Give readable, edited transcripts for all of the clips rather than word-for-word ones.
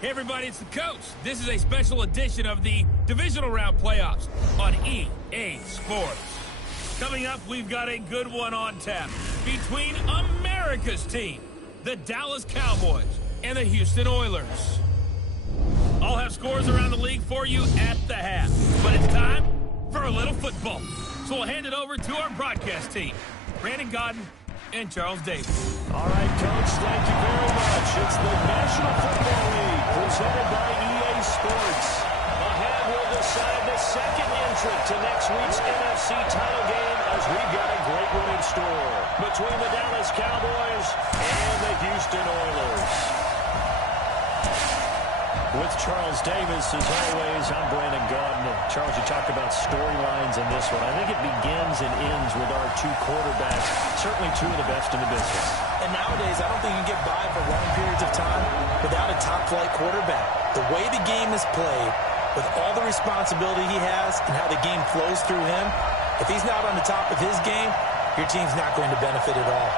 Hey everybody, it's the coach. This is a special edition of the divisional round playoffs on EA Sports. Coming up, we've got a good one on tap between America's team, the Dallas Cowboys, and the Houston Oilers. I'll have scores around the league for you at the half, but it's time for a little football. So we'll hand it over to our broadcast team, Brandon Godden and Charles Davis. All right, Coach, thank you very much. It's the National Football League presented by EA Sports. The hand will decide the second entrant to next week's NFC title game as we've got a great one in store between the Dallas Cowboys and the Houston Oilers. With Charles Davis, as always, I'm Brandon Godden. Charles, you talked about storylines in this one. I think it begins and ends with our two quarterbacks, certainly two of the best in the business. And nowadays, I don't think you can get by for long periods of time without a top-flight quarterback. The way the game is played, with all the responsibility he has and how the game flows through him, if he's not on the top of his game, your team's not going to benefit at all.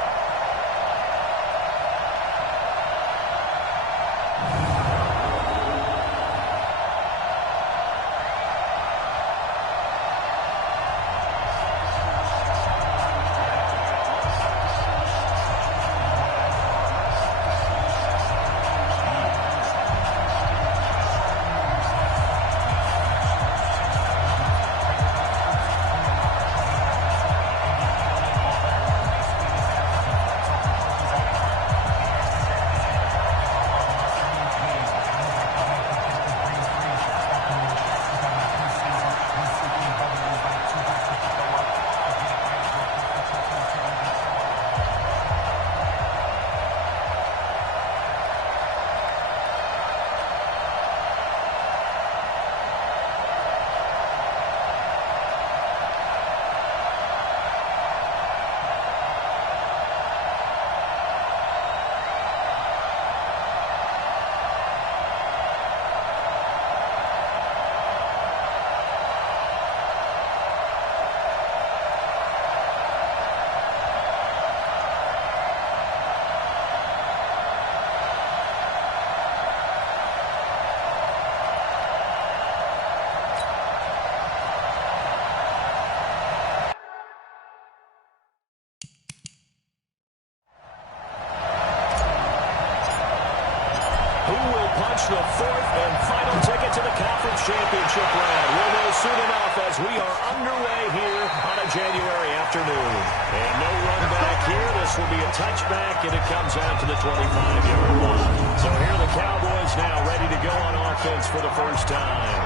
The fourth and final ticket to the conference championship round. We'll know soon enough as we are underway here on a January afternoon. And no run back here. This will be a touchback, and it comes out to the 25-yard line. So here are the Cowboys now ready to go on offense for the first time.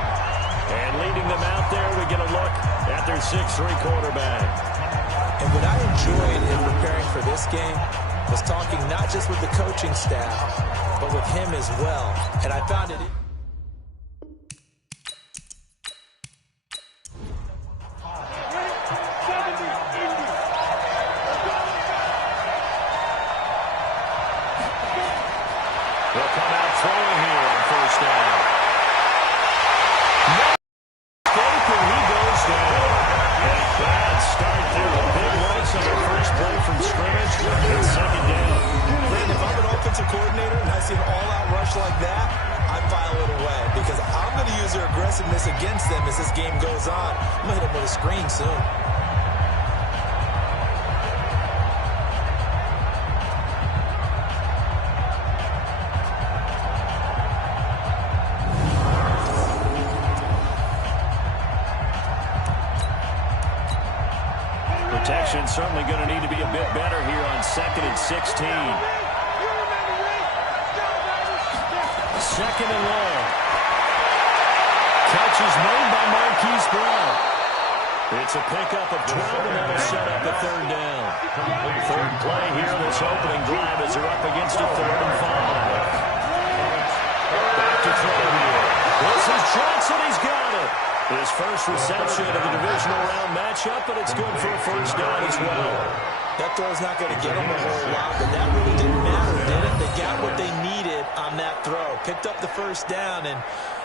And leading them out there, we get a look at their 6'3 quarterback. And what I enjoyed in preparing for this game was talking not just with the coaching staff, but with him as well. And I found it... They'll come out throwing here on first down. No escape, and he goes down. A bad start there. A big race on the first play from scrimmage. And second down. If I'm an offensive coordinator and I see an all-out rush like that, I file it away because I'm going to use their aggressiveness against them as this game goes on. I'm going to hit them with a screen soon. Protection certainly going to need to be a bit better here on 2nd and 16. Second and long. Catch is made by Marquise Brown. It's a pickup of 12, and that'll set up a third down. Third play here, this opening drive as they're up against a 3rd and 5. Back to throw here. This is Johnson. He's got it. His first reception of the divisional round matchup, but it's good for a first down as well. That throw's not going to get them a whole lot, but that really didn't matter, did it? They got what they needed on that throw. Picked up the first down, and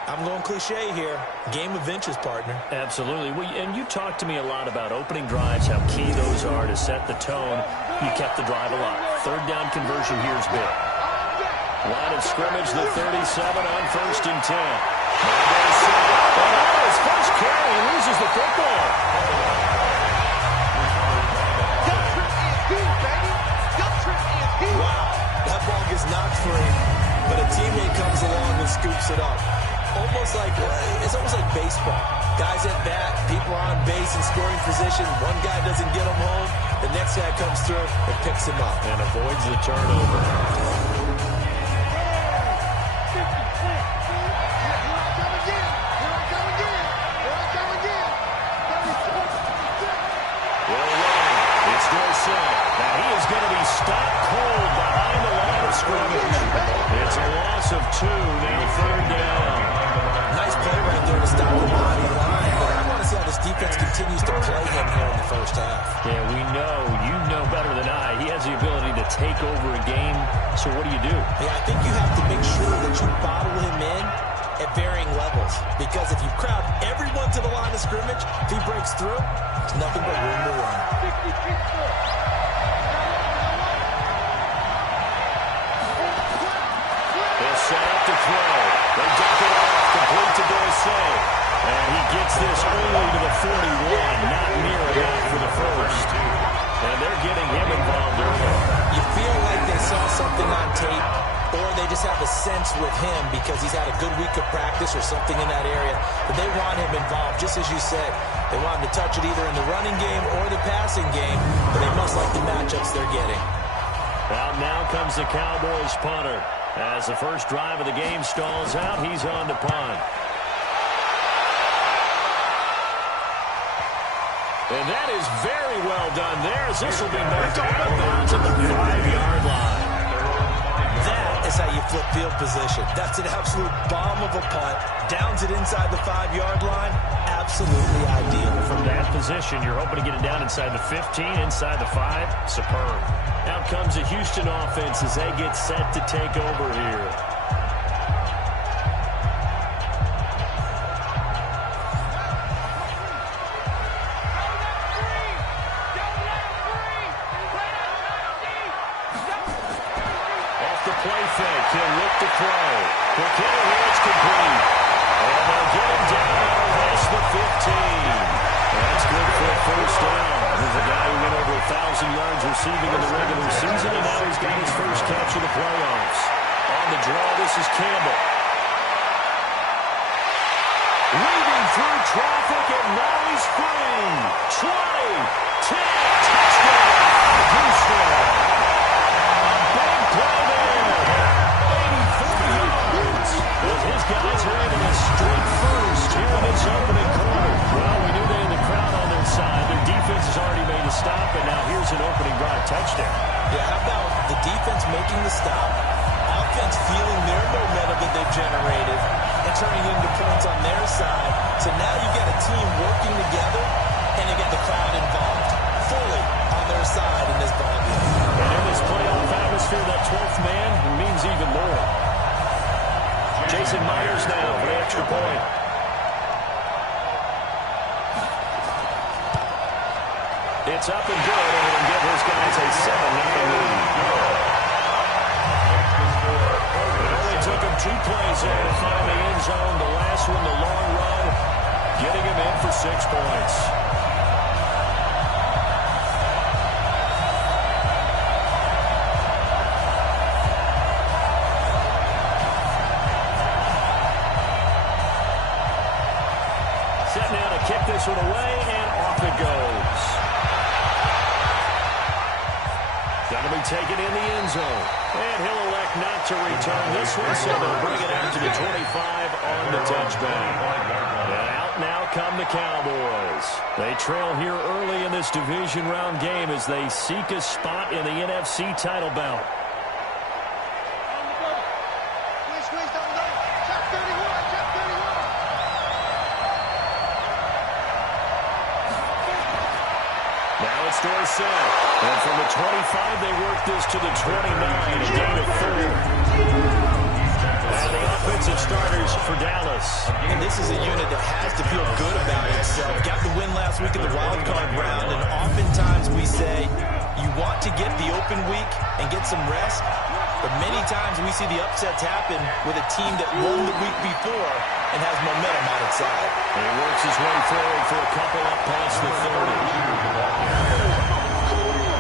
I'm going cliche here. Game of inches, partner. Absolutely. Well, and you talked to me a lot about opening drives, how key those are to set the tone. You kept the drive alive. Third down conversion here is big. Line of scrimmage, the 37 on 1st and 10. And on his first carry, he loses the football. Wow, that ball gets knocked free, but a teammate comes along and scoops it up. It's almost like baseball. Guys at bat, people are on base in scoring position. One guy doesn't get him home. The next guy comes through and picks him up. And avoids the turnover. Now he is going to be stopped cold behind the line of scrimmage. It's a loss of 2, now 3rd down. Nice play right there to stop him behind the line, but I want to see how this defense continues to play him here in the first half. Yeah, you know better than I. He has the ability to take over a game, so what do you do? Yeah, I think you have to make sure that you bottle him in at varying levels, because if you crowd everyone to the line of scrimmage, if he breaks through, it's nothing but room to run. Set up to throw. They dump it off, complete to Dorsey. And he gets this only to the 41, not near enough for the first. And they're getting him involved early. You feel like they saw something on tape, or they just have a sense with him because he's had a good week of practice or something in that area, but they want him involved, just as you said. They want him to touch it either in the running game or the passing game, but they must like the matchups they're getting. Out now comes the Cowboys punter. As the first drive of the game stalls out, he's on to punt. And that is very well done there, as this will be marked out of bounds at the 5-yard line. That is how you flip field position. That's an absolute bomb of a punt. Downs it inside the 5-yard line. Absolutely ideal. From that position, you're hoping to get it down inside the 15, inside the 5. Superb. Out comes the Houston offense as they get set to take over here. Off the play fake, he'll look to throw. Quick hitter here, it's complete. And they'll get him down past the 15. That's good for a first down. He's a guy who went over 1,000 yards receiving in the regular season, and now he's got his first catch of the playoffs. On the draw, this is Campbell. Weaving through traffic, and now he's free. 20, 10, touchdown, Houston. A big play there. 84 yards. As his guys are able to strike first here in this opening quarter. Well, we knew they had the crowd on their side. Their defense has already made a stop, and now here's an opening drive touchdown. Yeah, how about the defense making the stop, offense feeling their momentum that they've generated, and turning it into points on their side. So now you've got a team working together, and you got the crowd involved fully on their side in this ballgame. And in this playoff atmosphere, that 12th man means even more. Jason Myers now for the extra point. It's up and good, and it'll give his guys a 7-0 lead. It only took him 2 plays there to find the end zone. The last one, the long run, getting him in for 6 points. Set now to kick this one away, and off it goes. Got to be taken in the end zone. And he'll elect not to return this one, so they'll bring it out to the 25 on the touchback. And out now come the Cowboys. They trail here early in this division round game as they seek a spot in the NFC title bout. Now it's Dorsey. And from the 25, they work this to the 29, a gain of 4. And the offensive starters for Dallas. And this is a unit that has to feel good about itself. Got the win last week in the wild card round, and oftentimes we say you want to get the open week and get some rest. But many times we see the upsets happen with a team that won the week before and has momentum on its side. And he works his way forward for a couple up past the 30.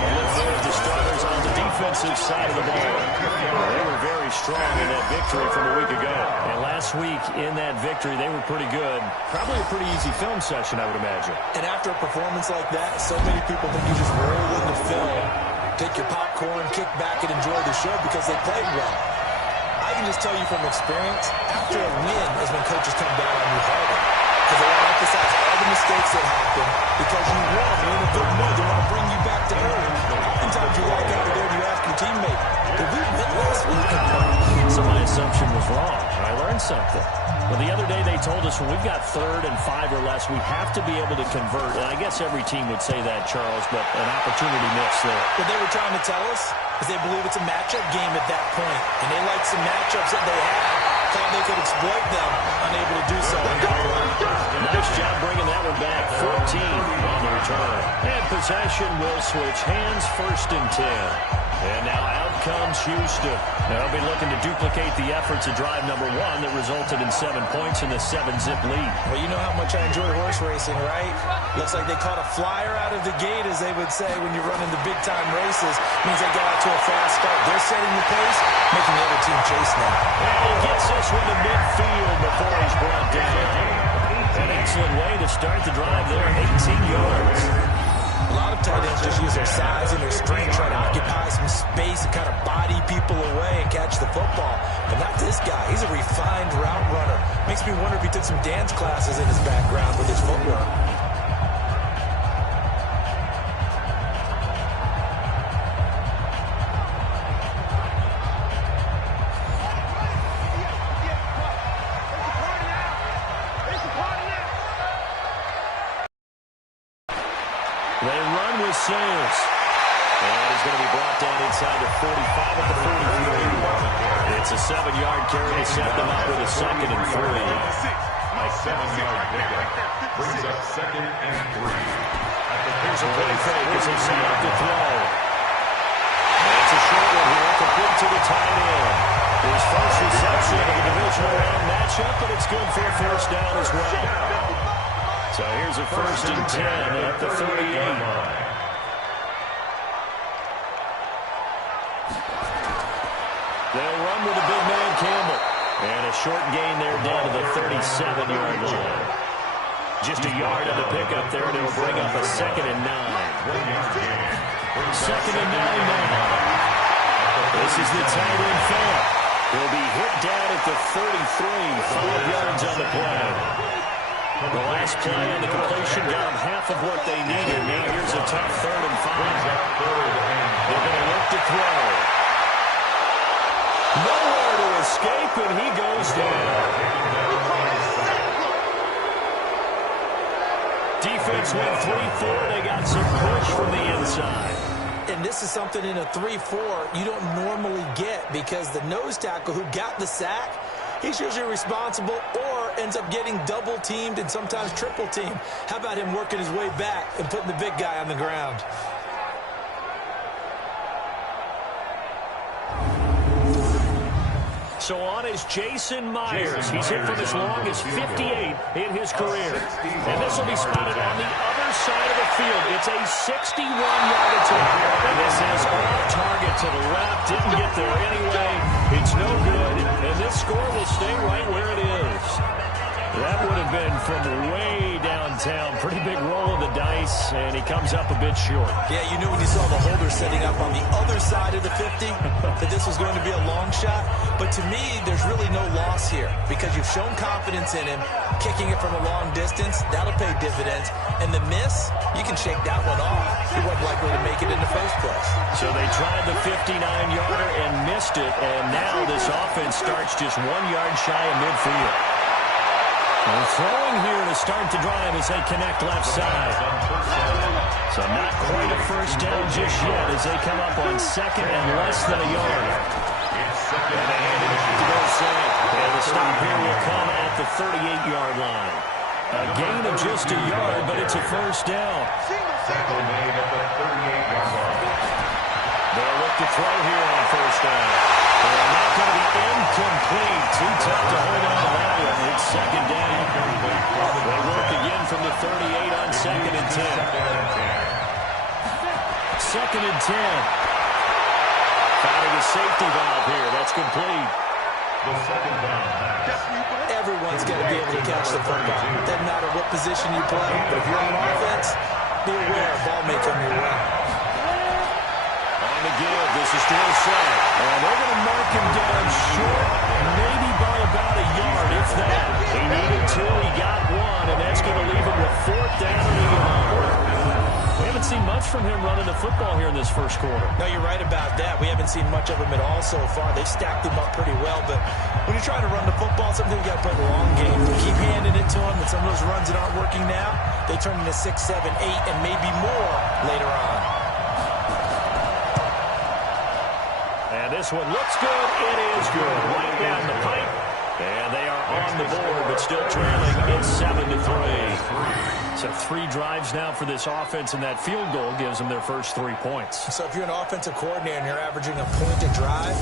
Look there at the starters on the defensive side of the ball. They were very strong in that victory from a week ago. And last week in that victory, they were pretty good. Probably a pretty easy film session, I would imagine. And after a performance like that, so many people think you just roll into film, take your popcorn, kick back, and enjoy the show because they played well. I can just tell you from experience, after a win is when coaches come down on you harder. Because they want to emphasize all the mistakes that happened. Because you won, you're in a good mood. They want to bring you back to earth. Oftentimes you walk out of there and you ask your teammate, did we win last week? So my assumption was wrong. I learned something. Well, the other day they told us when we've got 3rd and 5 or less, we have to be able to convert. And I guess every team would say that, Charles, but an opportunity missed there. What they were trying to tell us is they believe it's a matchup game at that point. And they like some matchups that they had, thought they could exploit them, unable to do so. Nice job bringing that one back. 14 on the return. And possession will switch hands, 1st and 10. And now out comes Houston. They'll be looking to duplicate the efforts of drive number 1 that resulted in 7 points in the 7-zip lead. Well, you know how much I enjoy horse racing, right? Looks like they caught a flyer out of the gate, as they would say when you're running the big-time races. Means they got out to a fast start. They're setting the pace, making the other team chase now. And he gets this one to midfield before he's brought down. An excellent way to start the drive there, 18 yards. A lot of tight ends just use their size and their strength, trying to occupy some space and kind of body people away and catch the football. But not this guy. He's a refined route runner. Makes me wonder if he took some dance classes in his background with his footwork. They run with Sayers. And he's going to be brought down inside the 45 at the 43. It's a 7-yard carry to set them up with a 2nd and 3. A 7-yard pickup brings up 2nd and 3. Here's a play fake as they set up to throw. And it's a short one here, complete to the tight end. His first reception of the divisional round matchup, but it's good for a 1st down as well. So here's a 1st and 10 at the 38. They'll run with the big man Campbell. And a short gain there down to the 37-yard line. Just a yard on the pickup there, and it'll bring up a 2nd and 9. 2nd and 9 now. This is the tight end Phillip. He'll be hit down at the 33, 5 yards on the play. The last play on the completion got them half of what they needed. Now here's a tough 3rd and 5. They're going to look to throw. Nowhere to escape, and he goes down. Defense went 3-4. They got some push from the inside. And this is something in a 3-4 you don't normally get, because the nose tackle who got the sack, he's usually responsible or ends up getting double-teamed and sometimes triple-teamed. How about him working his way back and putting the big guy on the ground? So on is Jason Myers. He's hit from as long as 58 in his career. And this will be spotted on the other side of the field. It's a 61-yard attempt. And this has off target to the left. Didn't get there anyway. It's no good. And this score will stay right where it is. That would have been from way downtown. Pretty big roll of the dice, and he comes up a bit short. Yeah, you knew when you saw the holder setting up on the other side of the 50 that this was going to be a long shot. But to me, there's really no loss here because you've shown confidence in him. Kicking it from a long distance, that'll pay dividends. And the miss, you can shake that one off. He wasn't likely to make it in the first place. So they tried the 59-yarder and missed it, and now this offense starts just 1 yard shy of midfield. They're throwing here to start the drive as they connect left side. So not quite a first down just yet as they come up on 2nd and less than a yard. And they hand it to go safe. And the stop here will come at the 38-yard line. A gain of just a yard, but it's a first down. Tackle made at the 38-yard line. They'll look to throw here on first down. And that's going to be incomplete. Too tough to hold on to that one. It's second down. They work again from the 38 on second and 10. Second and 10. Finding a safety valve here. That's complete. The second down. Everyone's got to be able to catch the football. Doesn't matter what position you play, but if you're on offense, be aware a ball may come your way. On the give, this is still set. And they're going to mark him down short, maybe by about a yard, if that. He needed two, he got one, and that's going to leave him with fourth down and a yard. We haven't seen much from him running the football here in this first quarter. No, you're right about that. We haven't seen much of him at all so far. They've stacked him up pretty well, but when you're trying to run the football, sometimes you got to play the long game. Keep handing it to him, and some of those runs that aren't working now, they turn into 6, 7, 8, and maybe more later on. And this one looks good. It is good. Right down the pipe. And they are on the board, but still trailing. It's 7-3. So 3 drives now for this offense, and that field goal gives them their first 3 points. So if you're an offensive coordinator and you're averaging a point a drive,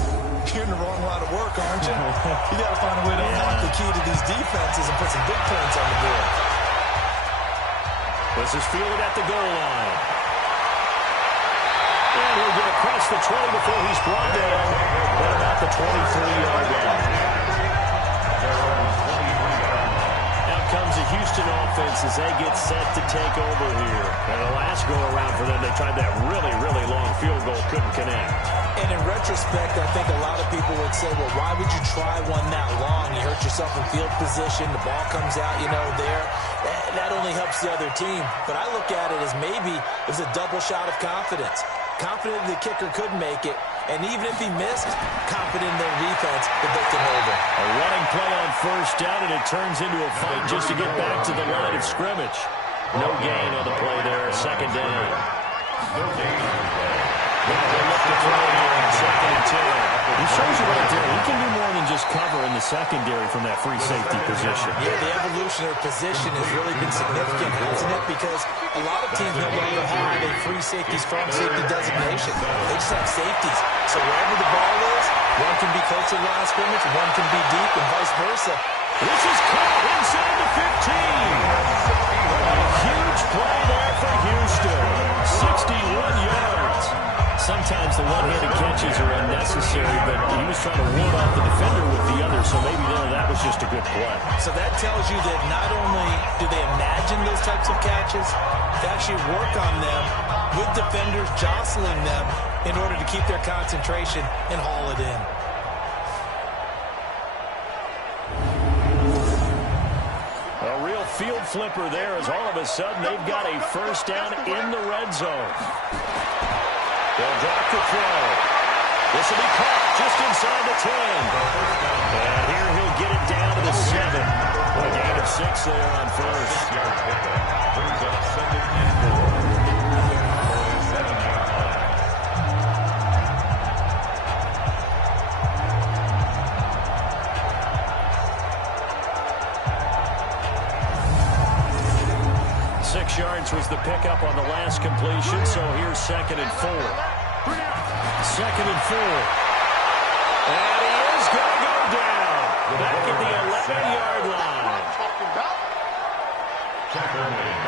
you're in the wrong line of work, aren't you? You got to find a way to unlock the key to these defenses and put some big points on the board. This is fielded at the goal line. And he'll get across the 20 before he's brought down at about the 23-yard line. Out comes the Houston offense as they get set to take over here. And the last go-around for them, they tried that really, really long field goal, couldn't connect. And in retrospect, I think a lot of people would say, well, why would you try one that long? You hurt yourself in field position. The ball comes out, there. That only helps the other team. But I look at it as maybe it was a double shot of confidence. Confident the kicker could make it, and even if he missed, confident in their defense that they can hold him. A running play on first down, and it turns into a fight just to get back to the line of scrimmage. No gain on the play there, second down. No gain. They look to throw here on second and 10. He shows you right there, he can do more than just cover in the secondary from that free safety position. Yeah, the evolution of position has really been significant, hasn't it? Because a lot of teams no longer have a free safety, strong safety designation. They just have safeties. So wherever the ball is, one can be close to the line of scrimmage, one can be deep, and vice versa. This is caught inside the 15. A huge play there for Houston. 61 yards. Sometimes the one-handed catches are unnecessary, but he was trying to ward off the defender with the other, so maybe that was just a good play. So that tells you that not only do they imagine those types of catches, they actually work on them with defenders jostling them in order to keep their concentration and haul it in. A real field flipper there as all of a sudden they've got a first down in the red zone. They'll drop the throw. This will be caught just inside the 10. And here he'll get it down to the 7. A gain of 6 there on first. Brings up second and 4. 7-yard line. 6 yards was the pickup on the last completion, so here's second and 4. Second and 4. And he is going to go down. Back at the 11-yard line.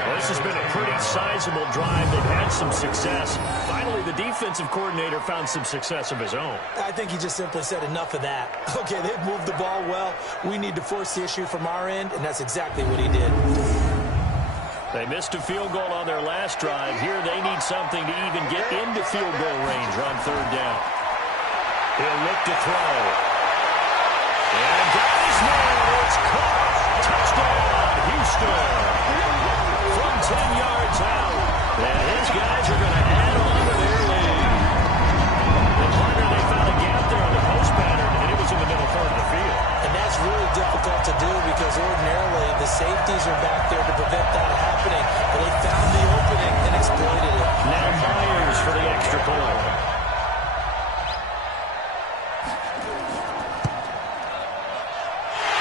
Well, this has been a pretty sizable drive. They've had some success. Finally, the defensive coordinator found some success of his own. I think he just simply said enough of that. Okay, they've moved the ball well. We need to force the issue from our end, and that's exactly what he did. They missed a field goal on their last drive. Here they need something to even get into field goal range on third down. He'll look to throw. And got his man. It's caught. Touchdown, Houston. From 10 yards out. And his guys are going to add on to their lead. And partner, they found a gap there on the post pattern, and it was in the middle part of the field. And that's really difficult to do because ordinarily the safeties are back there to prevent that happening. But they found the opening and exploited it. Now Myers for the extra point.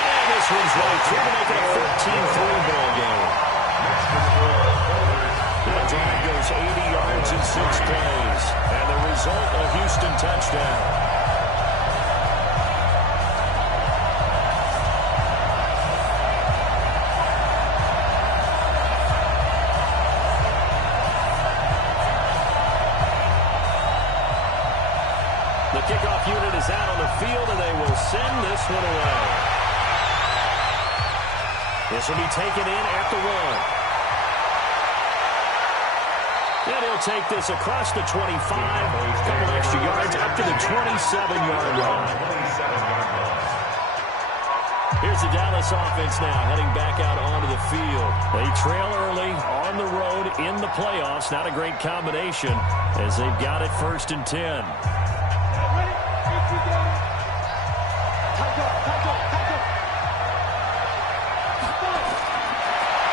And this one's right through to make it a 13-3 ball game. The drive goes 80 yards in 6 plays. And the result, a Houston touchdown. kickoff unit is out on the field, and they will send this one away. This will be taken in at the 1. And he'll take this across the 25, a couple extra yards up to the 27-yard line. Here's the Dallas offense now heading back out onto the field. They trail early on the road in the playoffs. Not a great combination as they've got it 1st and 10.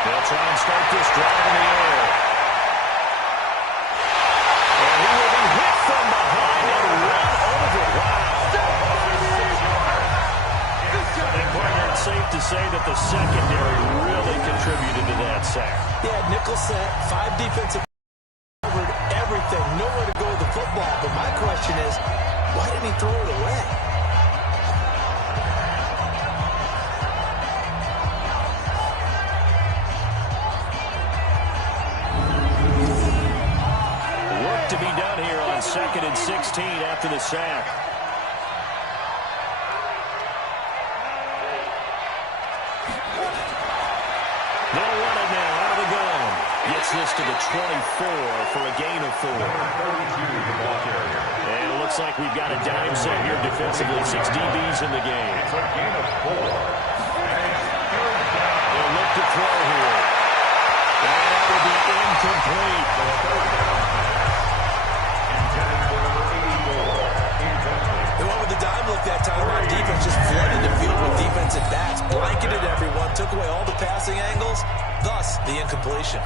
They'll try and start this drive in the air. And he will be hit from behind and run over. Wow. And partner, it's safe to say that the secondary really contributed to that sack. Yeah, nickel set, 5 defensive covered everything, nowhere to go with the football. But my question is, why didn't he throw it away? Work to be done here on 2nd and 16 after the sack. They'll run it now out of the gun. Gets this to the 24 for a gain of 4. And it looks like we've got a dime set here defensively. 6 DBs in the game. They'll look to throw here. And that will be incomplete. They went with the dime look that time on defense, just flooded the field with defensive backs, blanketed everyone, took away all the passing angles, thus the incompletion.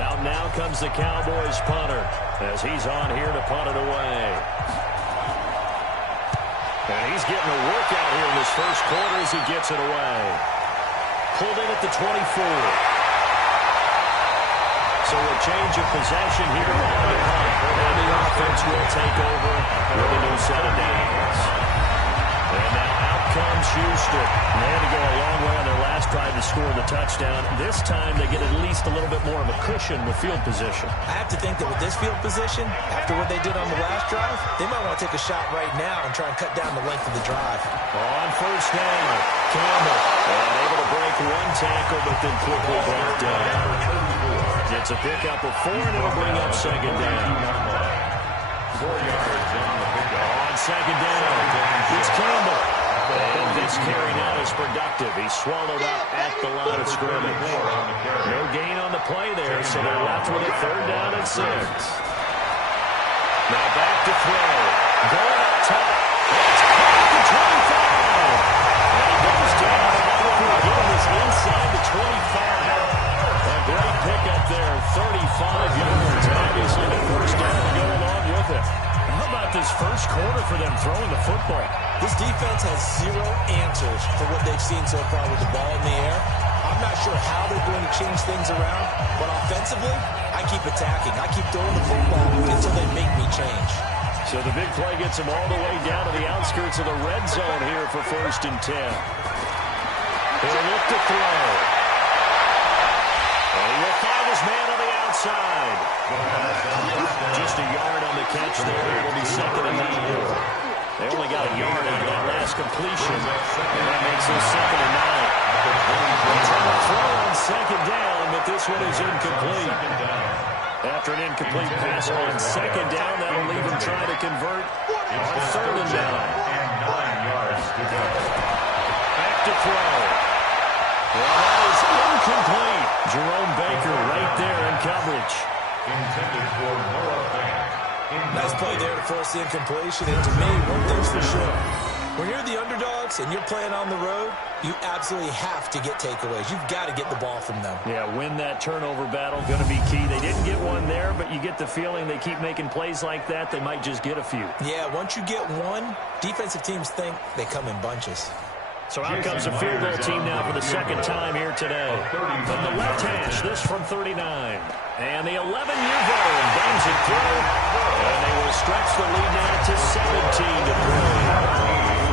Out now comes the Cowboys punter as he's on here to punt it away. And he's getting a workout here in this first quarter as he gets it away. Pulled in at the 24. So a change of possession here on the punt. And the offense will take over with a new set of downs. And now out comes Houston. They had to go a long way on their last drive to score the touchdown. This time they get at least a little bit more of a cushion with field position. I have to think that with this field position, after what they did on the last drive, they might want to take a shot right now and try and cut down the length of the drive. On first down, Campbell able to break one tackle, but then quickly brought down. It's a pickup of 4, and it'll bring up 2nd down. 4 yards on the pickup. On 2nd down, it's Campbell. And this carry now is productive. He's swallowed up at the line of scrimmage. No gain on the play there, so they're left with a 3rd down and 6. Now back to throw. Going up top. It's caught at the 25. And he goes down. Again, this inside the 25. A great pickup there, 35 yards. Obviously, the 1st down to go along with it. How about this first quarter for them throwing the football? This defense has 0 answers for what they've seen so far with the ball in the air. I'm not sure how they're going to change things around, but offensively, I keep attacking. I keep throwing the football until they make me change. So the big play gets them all the way down to the outskirts of the red zone here for 1st and 10. He'll look to throw. And he will find his man on the outside. Just a yard on the catch there. It'll be 2nd and 9. They only got a yard out of that last completion, and that makes it 2nd and 9. They try to throw on 2nd down, but this one is incomplete. After an incomplete pass on 2nd down, that'll leave him trying to convert on 3rd and 9. 9 yards to go. Back to throw. Well, that is incomplete. Jerome Baker right there in coverage. Intended for Noah Bank. Nice play there to force the incompletion, and to me, one thing's for sure. When you're the underdogs and you're playing on the road, you absolutely have to get takeaways. You've got to get the ball from them. Yeah, win that turnover battle, going to be key. They didn't get one there, but you get the feeling they keep making plays like that, they might just get a few. Yeah, once you get one, defensive teams think they come in bunches. So out comes a field goal team now for the 2nd time here today. From the left hash, this from 39. And the 11-year veteran bangs it through. And they will stretch the lead now to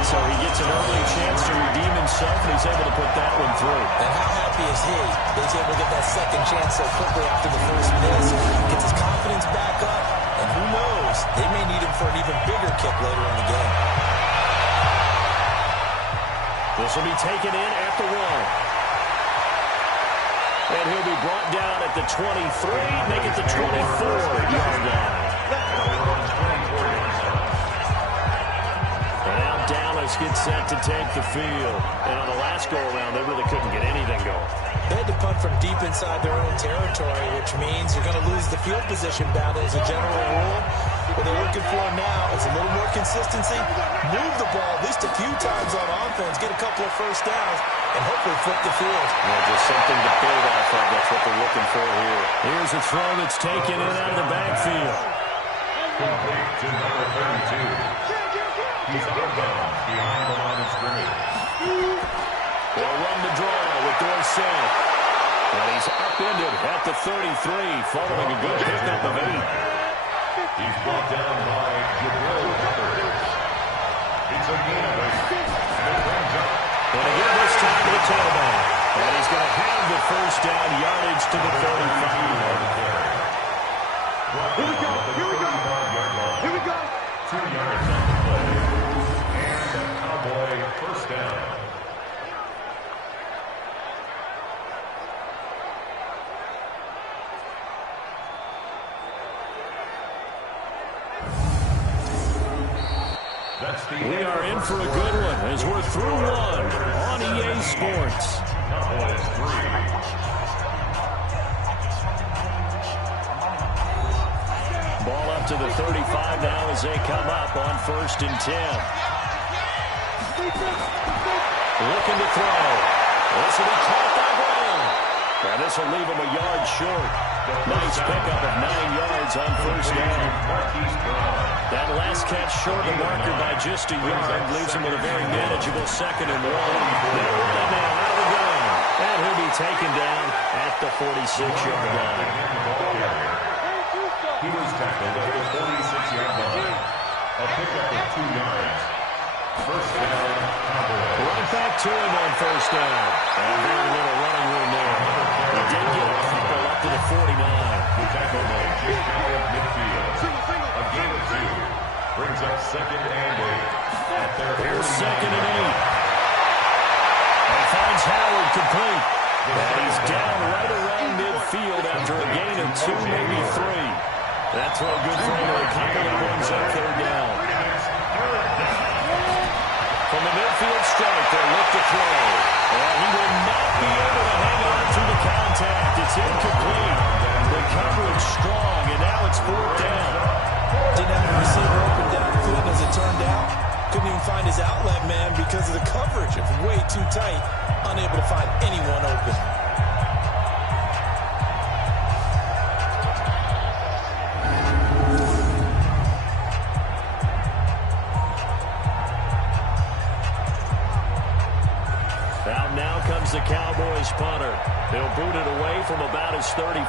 17-3. So he gets an early chance to redeem himself, and he's able to put that one through. And how happy is he that he's able to get that second chance so quickly after the first miss, gets his confidence back up, and who knows, they may need him for an even bigger kick later in the game. This will be taken in at the 1. And he'll be brought down at the 23, make it the 24-yard line. And now Dallas gets set to take the field. And on the last go-around, they really couldn't get anything going. They had to punt from deep inside their own territory, which means you're going to lose the field position battle as a general rule. What they're looking for now is a little more consistency, move the ball at least a few times on offense, get a couple of first downs, and hopefully flip the field. Well, just something to build off of. That's what they're looking for here. Here's a throw that's taken in out of the backfield. Complete to number 32. He's out of bounds behind the line of scrimmage. They'll run the draw with Dorsett. And he's upended at the 33, following a good pickup of 8. He's brought down by Jabril Peppers. It's a gain of 8. And it brings up. And again this time to the tailback. And he's going to have the first down yardage to the 35. Here we go. Here we go. Here we go. 2 yards on the play. And a Cowboy first down. We are in for a good one as we're through one on EA Sports. Cowboys 3. Ball up to the 35 now as they come up on 1st and 10. Looking to throw. This will be caught by Brown. And this will leave him a yard short. Nice pickup of 9 yards on 1st down. That last catch short of the marker by just a yard leaves him with a very manageable 2nd and 1. They're running now out of the gun. And he'll be taken down at the 46-yard line. He was tackled at the 46-yard line. A pickup of 2 yards. First down, Cowboys. Right back to him on 1st down. And very little running room there. He did get a couple up to the 49. The tackle made just shy of midfield. A gain of 2. Brings up 2nd and 8. At their Here's 2nd and 8. And finds Howard complete. And he's down right around midfield after a gain of 2, maybe 3. That throw good for him. A couple of runs up there down. From the midfield strike, they'll look to throw. And he will not be able to hang on to the contact. It's incomplete. The coverage strong, and now it's 4th down. Didn't have a receiver open downfield as it turned out. Couldn't even find his outlet man because of the coverage. It was way too tight. Unable to find anyone open. Now comes the Cowboys punter. They'll boot it away from about his 35.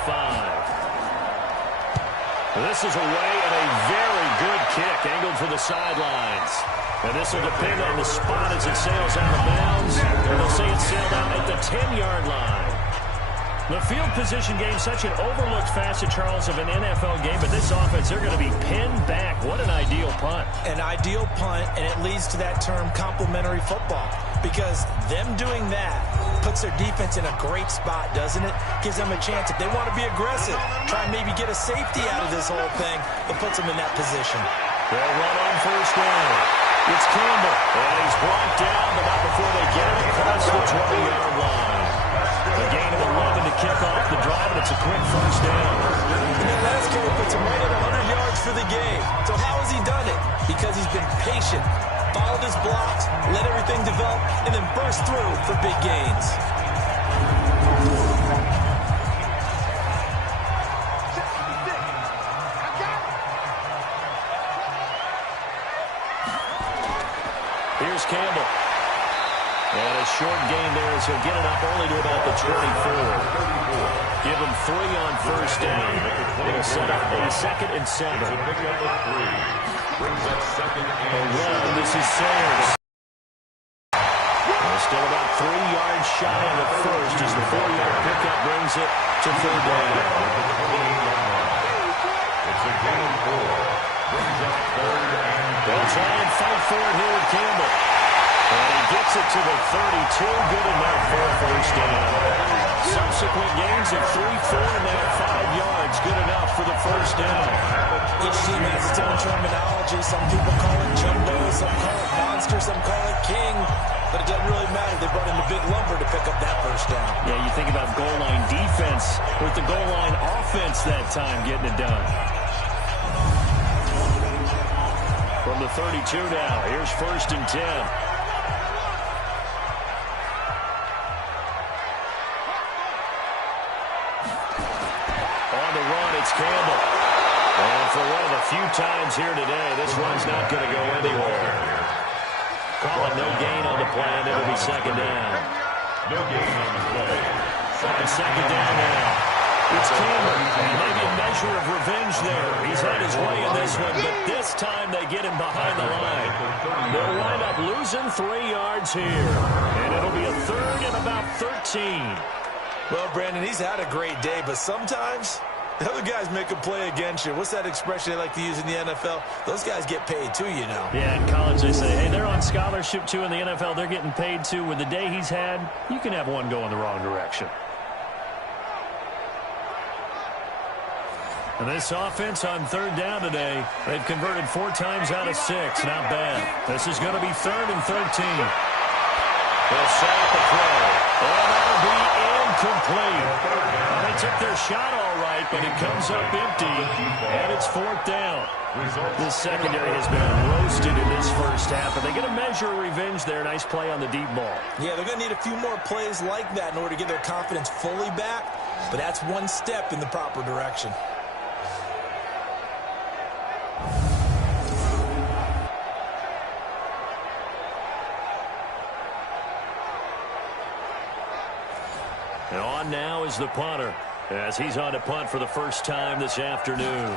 This is away and a very good kick angled for the sidelines. And this will depend on the spot as it sails out of bounds. And they'll say it sailed out at the 10-yard line. The field position game, such an overlooked facet, Charles, of an NFL game, but this offense, they're going to be pinned back. What an ideal punt. An ideal punt, and it leads to that term complementary football, because them doing that puts their defense in a great spot, doesn't it? Gives them a chance. If they want to be aggressive, try and maybe get a safety out of this whole thing, it puts them in that position. They'll run on 1st down. It's Campbell, and he's brought down, but not before they get him across the 20-yard line. A gain of 11 to kick off the drive, and it's a quick 1st down. And that last carry puts him right at 100 yards for the game. So how has he done it? Because he's been patient, followed his blocks, let everything develop, and then burst through for big gains. Here's Campbell. And a short gain there as he'll get it up only to about the 24. Give him 3 on 1st down. It'll set up a 2nd and 7. Brings up 2nd and 7. This is Sayers. Still about 3 yards shy of the first as the 4-yard pickup brings it to third down. It's a gain of 4. Brings up third and goal. They'll try and fight for it here with Campbell. And he gets it to the 32. Good enough for a first down. Subsequent gains of 3, 4, and now 5 yards. Good enough for the first down. Each team has its own terminology. Some people call it jumbo, some call it monster, some call it king. But it doesn't really matter. They brought in the big lumber to pick up that first down. Yeah, you think about goal line defense with the goal line offense that time getting it done. From the 32 now, here's first and 10. On the run, it's Campbell. And for one of the few times here today, this run's not going to go anywhere. Call it no gain on the play, and it'll be second down. No gain on the play. And second down now. It's Campbell, and maybe a measure of revenge there. He's had his way in this one, but this time they get him behind the line. They'll wind up losing 3 yards here, and it'll be a third and about 13. Well, Brandon, he's had a great day, but sometimes the other guys make a play against you. What's that expression they like to use in the NFL? Those guys get paid too, you know. Yeah, in college they say, hey, they're on scholarship too. In the NFL, they're getting paid too. With the day he's had, you can have one go in the wrong direction. And this offense on third down today, they've converted 4 times out of 6. Not bad. This is going to be third and 13. They'll set up the throw. And that'll be incomplete. Well, they took their shot all right, but it comes up empty, and it's 4th down. This secondary has been roasted in this first half, and they get a measure of revenge there. Nice play on the deep ball. Yeah, they're going to need a few more plays like that in order to get their confidence fully back, but that's one step in the proper direction. And on now is the punter, as he's on to punt for the first time this afternoon.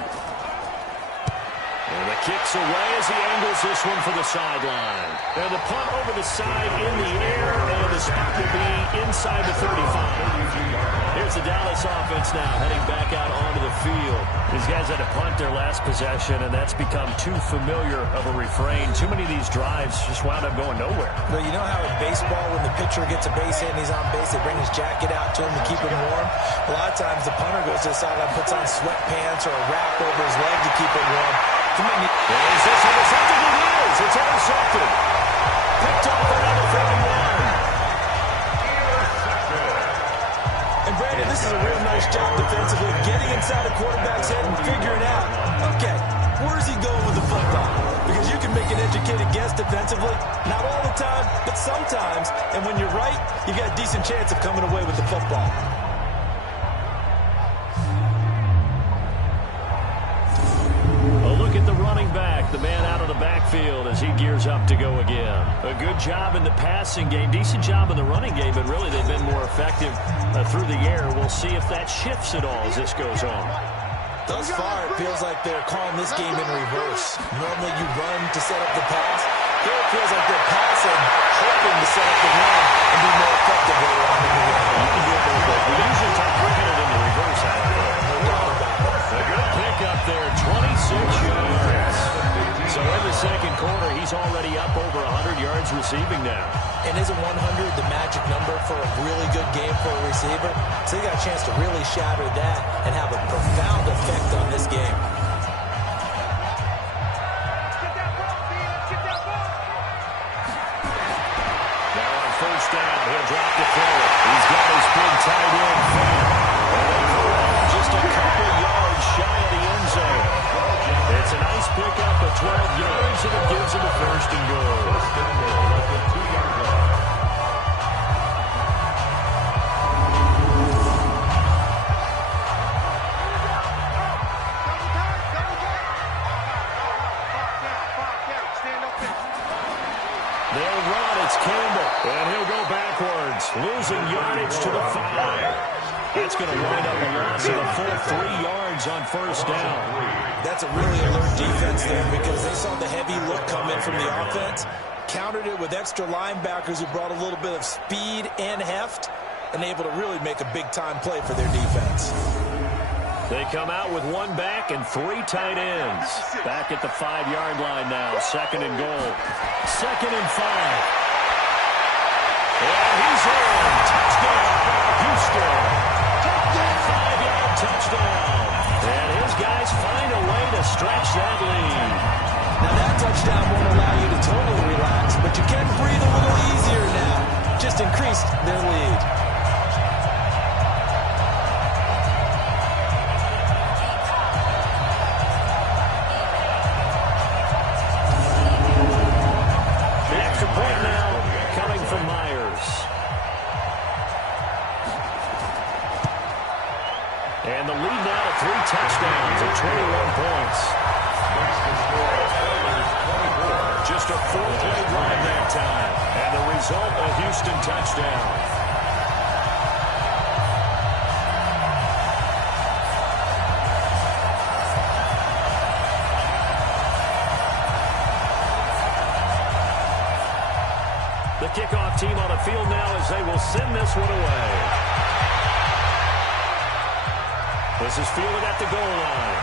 And the kick's away as he angles this one for the sideline. And the punt over the side in the air, and the spot will be inside the 35. Here's the Dallas offense now, heading back out onto the field. These guys had to punt their last possession, and that's become too familiar of a refrain. Too many of these drives just wound up going nowhere. Well, you know how in baseball, when the pitcher gets a base hit and he's on base, they bring his jacket out to him to keep him warm? A lot of times the punter goes to the sideline, puts on sweatpants or a wrap over his leg to keep it warm. Too many. Is this intercepted? It is. It's intercepted. Picked off another 41. And Brandon, this is a real nice job defensively, getting inside the quarterback's head and figuring out, okay, where's he going with the football? Because you can make an educated guess defensively, not all the time, but sometimes. And when you're right, you got a decent chance of coming away with the football. The man out of the backfield as he gears up to go again. A good job in the passing game, decent job in the running game, but really they've been more effective through the air. We'll see if that shifts at all as this goes on. Thus far, it feels like they're calling this game in reverse. Normally you run to set up the pass. Here it feels like they're passing, hoping to set up the run and be more effective later on in the game. You can do it both ways. We usually talk cricket it in the reverse, however. No doubt about it. A good pickup there, 26 yards. So in the second quarter, he's already up over 100 yards receiving now. And isn't 100 the magic number for a really good game for a receiver? So you got a chance to really shatter that and have a profound effect on this game. Now on first down, he'll drop the throw. He's got his big tight end fan. And they go on just a couple yards shy of the end zone. It's a nice pickup of 12 yards, and it gives him a first and goal. They'll run. It's Campbell, and he'll go backwards, losing yardage to the 5. That's going to wind up a loss of a full 3 yards on first down. That's a really alert defense there because they saw the heavy look come in from the offense. countered it with extra linebackers who brought a little bit of speed and heft and able to really make a big-time play for their defense. They come out with one back and 3 tight ends. Back at the 5-yard line now. 2nd and goal. 2nd and 5. And he's in. Touchdown, Houston. 5-yard touchdown. And his guys find a way to stretch that lead. Now that touchdown won't allow you to totally relax, but you can breathe a little easier now. Just increased their lead. And the lead now to 3 touchdowns and 21 points. Just a 4-play drive that time. And the result, a Houston touchdown. The kickoff team on the field now as they will send this one away. This is fielded at the goal line.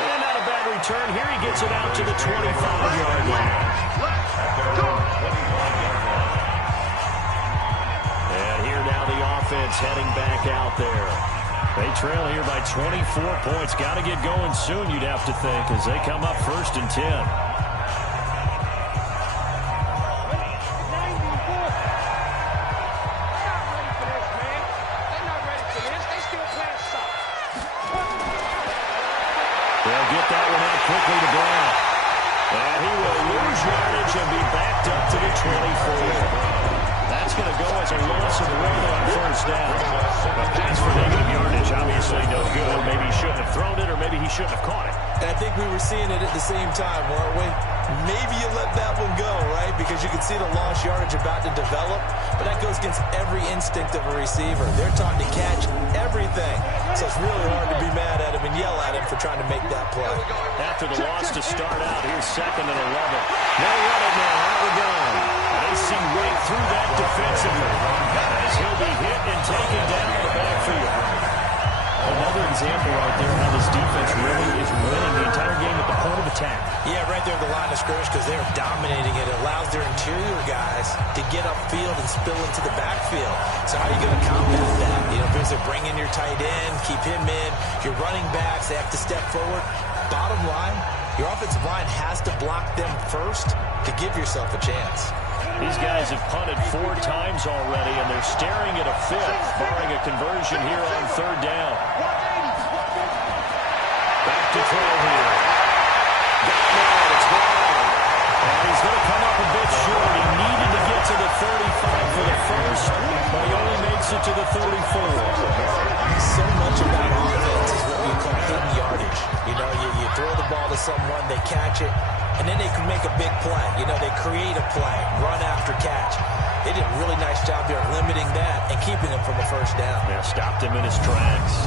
And not a bad return. Here he gets it out to the 25-yard line. And here now the offense heading back out there. They trail here by 24 points. Got to get going soon, you'd have to think, as they come up 1st and 10. Quickly to Brown. And he will lose yardage and be backed up to the 24. That's going to go as a loss of 1 on 1st down. A pass for negative yardage, obviously no good. Maybe he shouldn't have thrown it, or maybe he shouldn't have caught it. And I think we were seeing it at the same time, weren't we? Maybe you let that one go, right? Because you can see the lost yardage about to develop. But that goes against every instinct of a receiver. They're taught to catch everything. So it's really hard to be mad at him and yell at him for trying to make that play. After the loss to start out, here's 2nd and 11. They'll run it now out of the gun. They see right through that defensively as he'll be hit and taken down in the backfield. Another example right there how this defense really is winning the entire game at the point of attack. Yeah, right there at the line of scrimmage because they're dominating it. It allows their interior guys to get upfield and spill into the backfield. So how are you going to combat that? You know, because they're bringing your tight end, keep him in. Your running backs, they have to step forward. Bottom line, your offensive line has to block them first to give yourself a chance. These guys have punted 4 times already, and they're staring at a 5th, barring a conversion here on 3rd down. Back to throw here. Got it, it's Brown. And he's going to come up a bit short. He needed to get to the 35 for the first, but he only makes it to the 34. So much about offense is what we call hidden yardage. You know, you throw the ball to someone, they catch it, and then they can make a big play. You know, they create a play, run after catch. They did a really nice job there limiting that and keeping him from a 1st down. Yeah, stopped him in his tracks.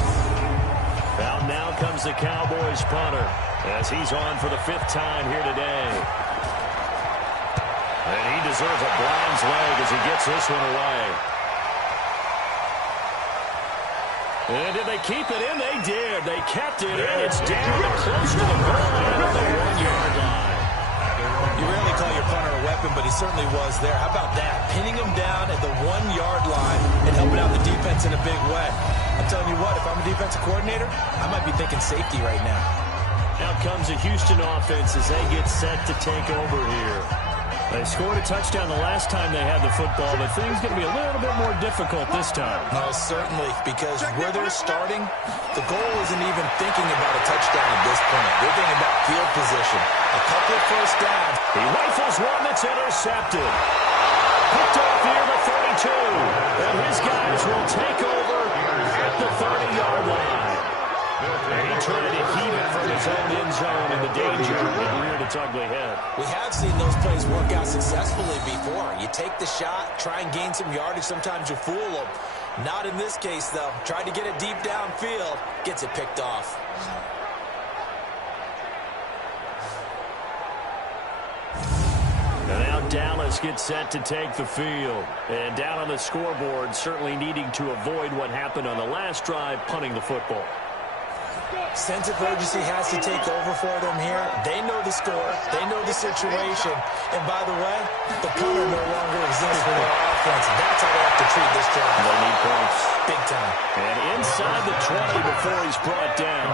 Now comes the Cowboys punter as he's on for the 5th time here today. And he deserves a bronze leg as he gets this one away. And did they keep it in? They did. They kept it in. It's down close to the goal line on the 1-yard line. You rarely call your punter a weapon, but he certainly was there. How about that? Pinning him down at the 1-yard line and helping out the defense in a big way. I'm telling you what, if I'm a defensive coordinator, I might be thinking safety right now. Now comes a Houston offense as they get set to take over here. They scored a touchdown the last time they had the football, but things are going to be a little bit more difficult this time. No, certainly, because where they're starting, the goal isn't even thinking about a touchdown at this point. They're thinking about field position. A couple of 1st downs. He rifles one that's intercepted. Picked off here the 32. And his guys will take over at the 30-yard line. And he tried to heave it from his own end zone in the danger and reared its ugly head. We have seen those plays work out successfully before. You take the shot, try and gain some yardage. Sometimes you fool them. Not in this case, though. Tried to get it deep downfield. Gets it picked off. And now Dallas gets set to take the field. And down on the scoreboard, certainly needing to avoid what happened on the last drive, punting the football. Sense of urgency has to take over for them here. They know the score. They know the situation. And by the way, the punter no longer exists for their offense. That's how they have to treat this drive. They need points. Big time. And inside the 20 before he's brought down.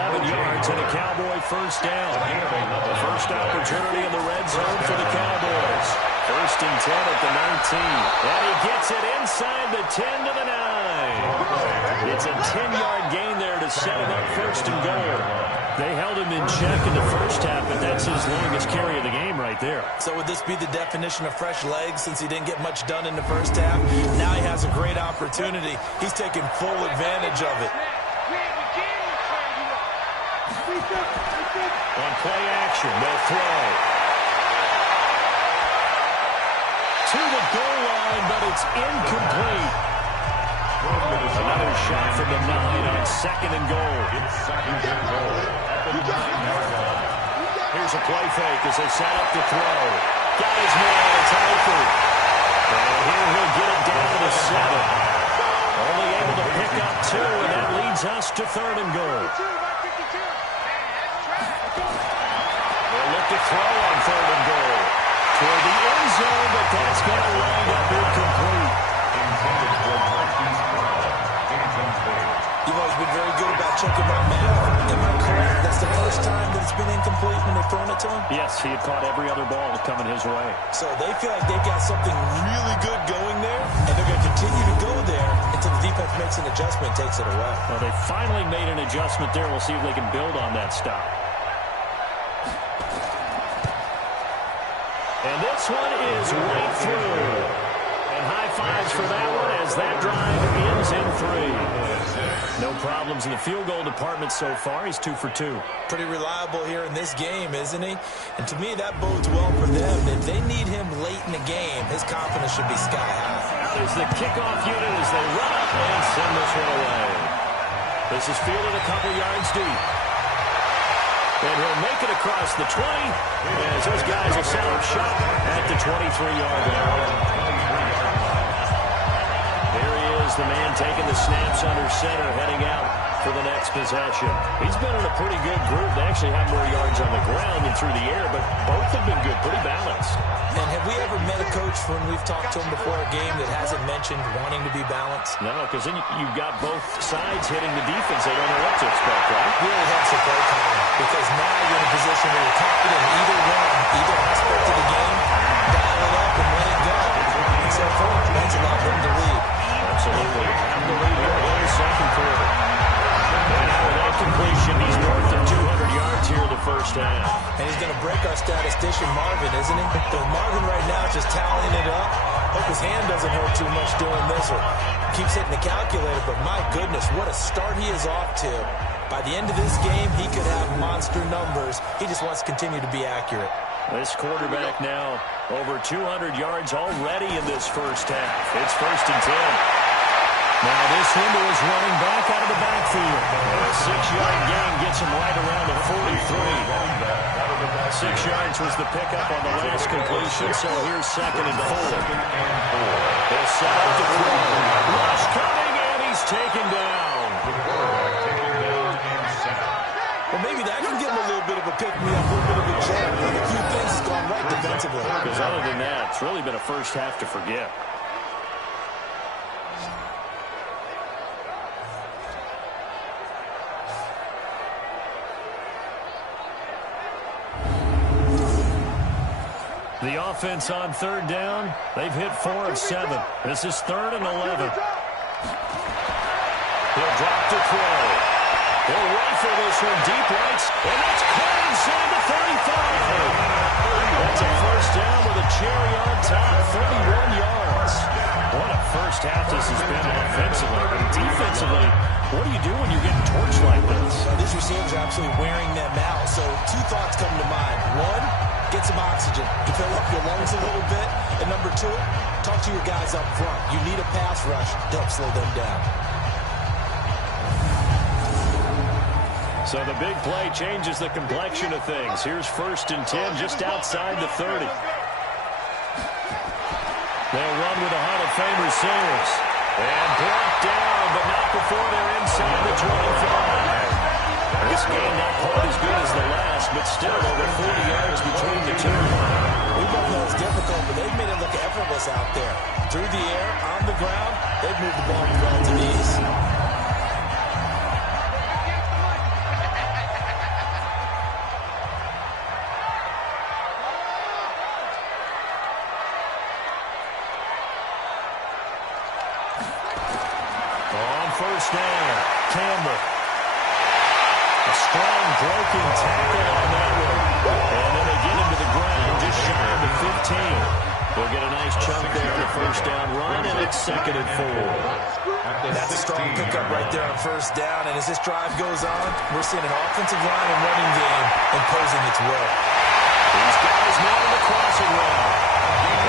11 yards and a Cowboy first down. The first opportunity in the red zone for the Cowboys. First and 10 at the 19. And he gets it inside the 10 to the 9. It's a 10-yard gain there to set him up first and goal. They held him in check in the first half, but that's his longest carry of the game right there. So would this be the definition of fresh legs since he didn't get much done in the first half? Now he has a great opportunity. He's taking full advantage of it. On play action, they'll throw. To the goal line, but it's incomplete. Another shot from the 9 on second and goal. It's second and goal at the 9-yard line. Here's a play fake as they set up to throw. Got his man, it's Harper. And here he'll get it down to the 7. Only able to pick up 2, and that leads us to third and goal. They'll look to throw on third and goal. Toward the end zone, but that's going to wind up incomplete. Intended for Marquise Brown. Incomplete. You've always been very good about checking my math. Am I correct? That's the first time that it's been incomplete when they've thrown it to him? Yes, he had caught every other ball coming his way. So they feel like they've got something really good going there, and they're going to continue to go there until the defense makes an adjustment and takes it away. Well, they finally made an adjustment there. We'll see if they can build on that stop. And this one is right through. And high fives for that one as that drive ends in 3. No problems in the field goal department so far. He's 2 for 2. Pretty reliable here in this game, isn't he? And to me, that bodes well for them. If they need him late in the game, his confidence should be sky high. There's the kickoff unit as they run up and send this one away. This is fielded a couple yards deep. And he'll make it across the 20 as those guys will set up shop at the 23-yard line. There he is, the man taking the snaps under center, heading out for the next possession. He's been in a pretty good group. They actually have more yards on the ground than through the air, but both have been good, pretty balanced. And have we ever met a coach when we've talked to him before a game that hasn't mentioned wanting to be balanced? No, because then you've got both sides hitting the defense. They don't know what to expect, right? Really helps the play calling because now you're in a position where you're confident in either aspect of the game, dial it up and let it go. And so far, that's a lot room to lead. Absolutely. Have the lead here in the second quarter. And now with that completion, he's north of 200 yards here in the first half. And he's going to break our statistician, Marvin, isn't he? But Marvin right now is just tallying it up. Hope his hand doesn't hurt too much doing this or keeps hitting the calculator. But my goodness, what a start he is off to. By the end of this game, he could have monster numbers. He just wants to continue to be accurate. This quarterback now over 200 yards already in this first half. It's first and 10. Now this window is running back out of the backfield. A 6-yard gain gets him right around the 43. 6 yards was the pickup on the last completion, so here's second and 4. They'll set up to throw. Rush coming, and he's taken down. Well, maybe that can give him a little bit of a pick-me-up, a little bit of a jump. A few things has gone right defensively. Because other than that, it's really been a first half to forget. The offense on third down, they've hit 4 of 7. This is 3rd and 11. He'll drop to throw. He'll rifle this one deep right, and that's caught inside the 35. That's a first down with a cherry on top, 31 yards. What a first half this has been offensively. And defensively, what do you do when you're getting torched like this? These receivers are absolutely wearing them out. So 2 thoughts come to mind. 1, get some oxygen to fill up your lungs a little bit. And number 2, talk to your guys up front. You need a pass rush to help slow them down. So the big play changes the complexion of things. Here's first and 10 just outside the 30. in with the Hall of Fame receivers. And brought down, but not before they're inside the 25. This game not quite as good as the last, but still over 40 yards between the two. We both know it's difficult, but they've made it look effortless out there. Through the air, on the ground, they've moved the ball with relative ease. On first down, Campbell. A strong broken tackle on that one. And then they get him to the ground just shy of the 15. They'll get a nice chunk there on the first down run, and it's 2nd and 4. That's a strong pickup right there on first down. And as this drive goes on, we're seeing an offensive line and running game imposing its will. These guys now in the crossing route.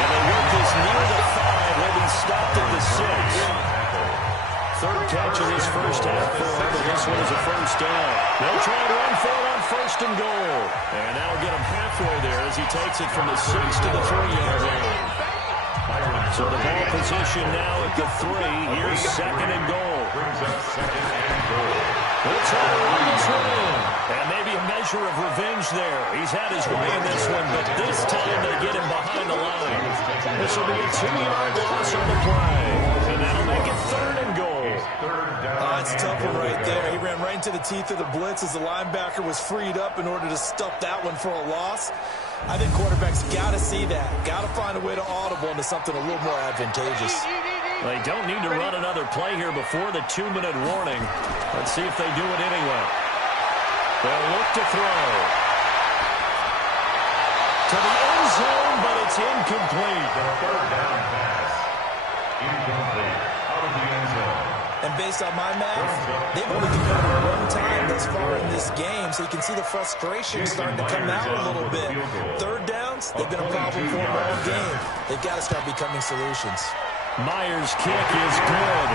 And they work this near the 5. They'll be stopped at the 6. Third catch of this first half for him, and this one is a first down. They'll try and run for it on 1st and goal. And that'll get him halfway there as he takes it from the 6 to the 3-yard line. So the ball position now at the 3. Here's 2nd and goal. They'll try to run this one in. And maybe a measure of revenge there. He's had his way in this one, but this time they get him behind the line. This will be a 2-yard loss on the play. And that'll make it 3rd and goal. That's a tough one right there. He ran right into the teeth of the blitz as the linebacker was freed up in order to stuff that one for a loss. I think quarterbacks got to see that. Got to find a way to audible into something a little more advantageous. They don't need to run another play here before the 2-minute warning. Let's see if they do it anyway. They'll look to throw. To the end zone, but it's incomplete. The 3rd down pass. Incomplete. Out of the end zone. And based on my math, they've only converted 1 time thus far in this game, so you can see the frustration starting to come out a little bit. 3rd downs, they've been a problem for them all game. They've got to start becoming solutions. Myers' kick is good.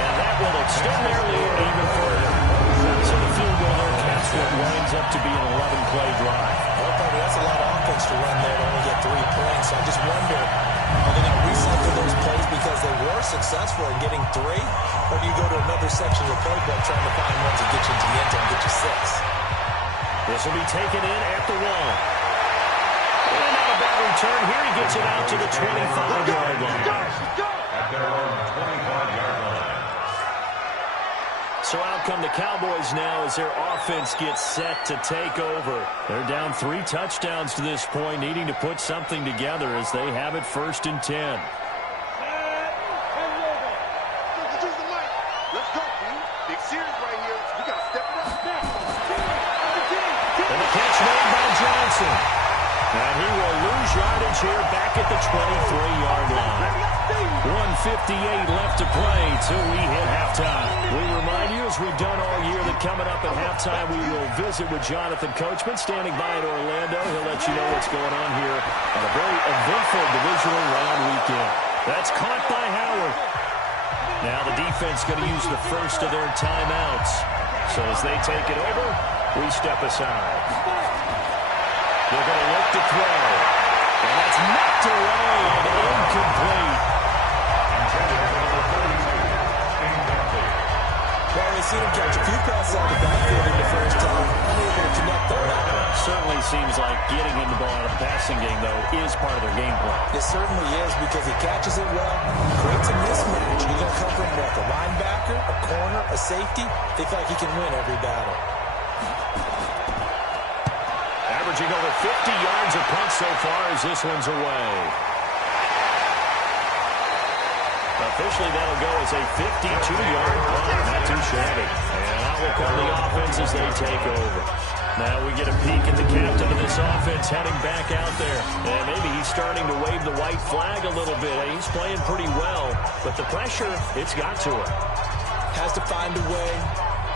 And that will extend their lead even further. So the field goal there counts what winds up to be an 11-play drive. Well, probably that's a lot of offense to run there to only get 3 points. So I just wonder, are they going to recycle those plays because they were successful in getting 3? Or do you go to another section of the playbook trying to find ones that get you into the end zone and get you 6? This will be taken in at the 1. And not a bad return. Here he gets it out to the 25-yard line. At their own 25-yard line. So out come the Cowboys now as their offense gets set to take over. They're down 3 touchdowns to this point, needing to put something together as they have it 1st and 10. Let's go, man. Big series right here. We got to step it up now. And the catch made by Johnson. And he will lose yardage here back at the 23-yard line. 1:58 left to play till we hit halftime. We remind you, as we've done all year, that coming up at halftime, we will visit with Jonathan Coachman standing by in Orlando. He'll let you know what's going on here on a very eventful divisional round weekend. That's caught by Howard. Now the defense going to use the first of their timeouts. So as they take it over, we step aside. They're going to look to throw. And that's knocked away and incomplete. Well, we've seen him catch a few passes out of the backfield in the first time. Unable to connect on that one. Certainly seems like getting him the ball out of the passing game, though, is part of their game plan. It certainly is because he catches it well, creates a mismatch. You're going to come from what? A linebacker, a corner, a safety? They feel like he can win every battle. Averaging over 50 yards a punt so far as this one's away. Officially, that'll go as a 52-yard punt. Not too shabby. And out will come the offense as they take over. Now we get a peek at the captain of this offense heading back out there. And maybe he's starting to wave the white flag a little bit. He's playing pretty well, but the pressure, it's got to him. Has to find a way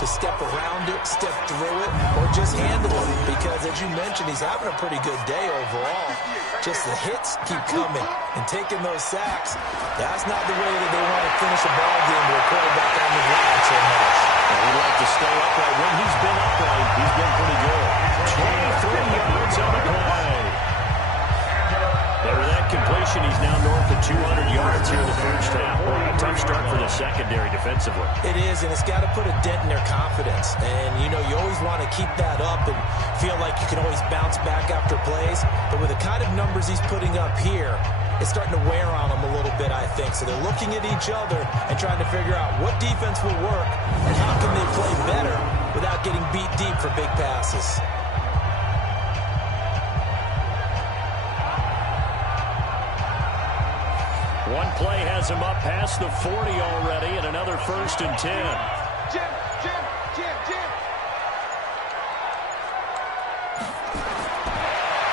to step around it, step through it, or just handle it. Because, as you mentioned, he's having a pretty good day overall. Just the hits keep coming and taking those sacks. That's not the way that they want to finish a ball game with a quarterback on the ground so much. And he'd like to stay upright. When he's been upright, he's been pretty good. 23 yards on the play. And with that completion, possession. He's now north of 200 yards here in the first half. Boy, a tough start for the secondary defensively. It is, and it's got to put a dent in their confidence. And, you know, you always want to keep that up and feel like you can always bounce back after plays. But with the kind of numbers he's putting up here, it's starting to wear on them a little bit, I think. So they're looking at each other and trying to figure out what defense will work and how can they play better without getting beat deep for big passes. One play has him up past the 40 already, and another 1st and 10. Jim.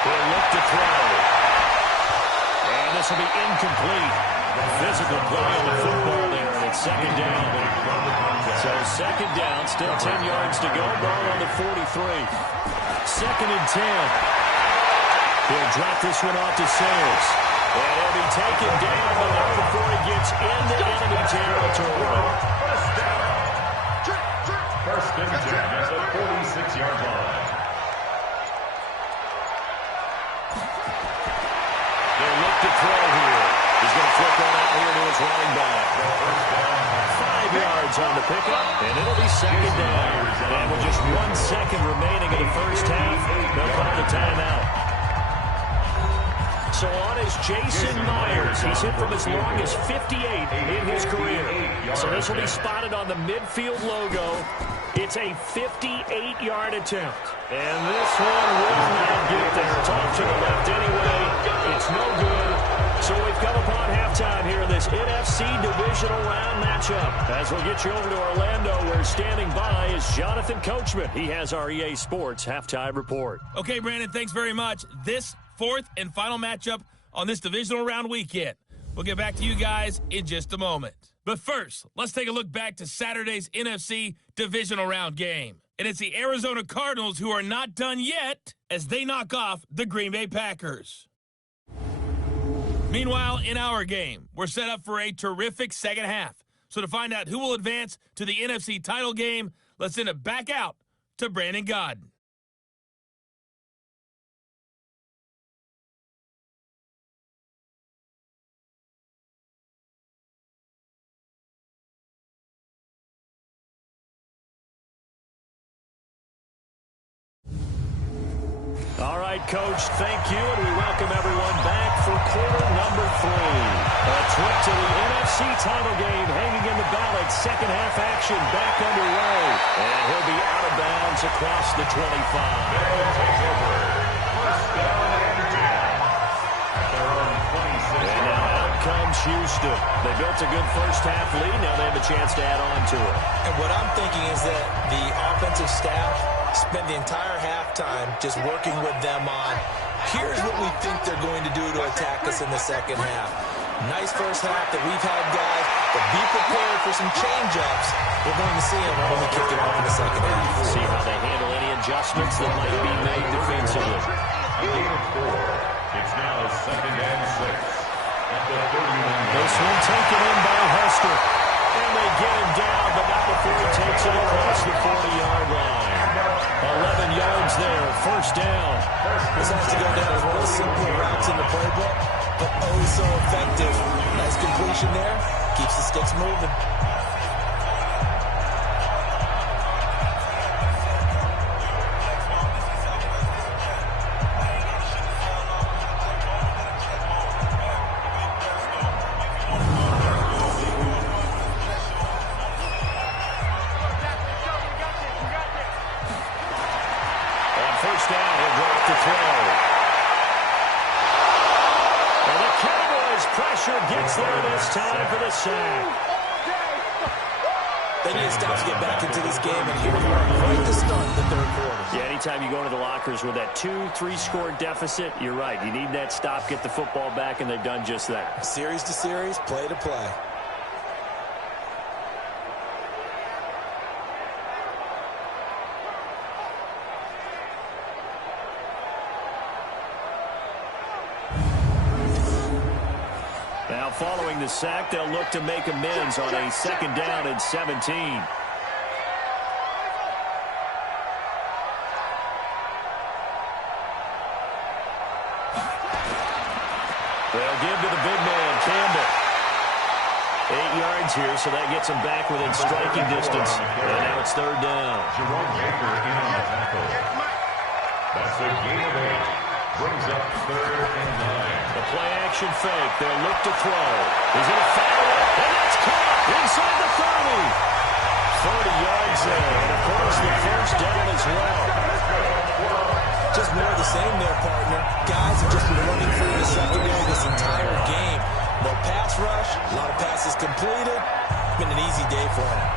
He'll look to throw. And this will be incomplete. Physical play on the football there, and it's 2nd down. So 2nd down, still 10 yards to go. Ball on the 43. 2nd and 10. He'll drop this one off to Sayers. And he'll be taken down, but not before he gets into enemy territory. First and 10 at the 46-yard line. They'll look to throw here. He's going to flip one out here to his running back. 5 yards on the pickup, and it'll be 2nd down. And with just 1 second remaining in the first half, they'll call the timeout. So on is Jason Myers. He's hit from as long as 58 in his career. So this will be spotted on the midfield logo. It's a 58-yard attempt. And this one will not get there. It's off to the left anyway. It's no good. So we've come upon halftime here in this NFC Divisional Round matchup. As we'll get you over to Orlando, where standing by is Jonathan Coachman. He has our EA Sports Halftime Report. Okay, Brandon, thanks very much. This 4th and final matchup on this divisional round weekend. We'll get back to you guys in just a moment. But first, let's take a look back to Saturday's NFC divisional round game. And it's the Arizona Cardinals who are not done yet as they knock off the Green Bay Packers. Meanwhile, in our game, we're set up for a terrific second half. So to find out who will advance to the NFC title game, let's send it back out to Brandon Godden. All right, Coach, thank you, and we welcome everyone back for quarter number 3. A trip to the NFC title game hanging in the balance. Second half action back underway. And he'll be out of bounds across the 25. First down and 10. At their own 26. And now out comes Houston. They built a good first half lead. Now they have a chance to add on to it. And what I'm thinking is that the offensive staff spent the entire halftime just working with them on, here's what we think they're going to do to attack us in the second half. Nice first half that we've had, guys, but be prepared for some change-ups. We're going to see them when we kick it off in the second half. See how they handle any adjustments that might be made defensively. A gain of 4. It's now 2nd and 6. At the 31. This one taken in by Hester. And they get him down, but not before he takes it across the 40-yard line. 11 yards there, first down. This has to go down as one of the simpler routes in the playbook, but oh so effective. Nice completion there. Keeps the sticks moving. First down, he'll drop the throw. And the Cowboys' pressure gets there this time for the sack. They need to stop to get back into this game, and here we are right to start the third quarter. Yeah, anytime you go to the lockers with that 2-3 score deficit, you're right. You need that stop, get the football back, and they've done just that. Series to series, play to play. Now, following the sack, they'll look to make amends on a 2nd down and 17. They'll give to the big man, Campbell. 8 yards here, so that gets him back within striking distance. And now it's third down. Jerome Baker in on the tackle. That's a gain of 8. Brings up 3rd and 9. The play action fake. They'll look to throw. He's going to fire it, and that's caught inside the 30. 30 yards there, and of course the first down as well. Just more of the same there, partner. Guys have just been running through the secondary this entire game. No pass rush, a lot of passes completed. Been an easy day for him.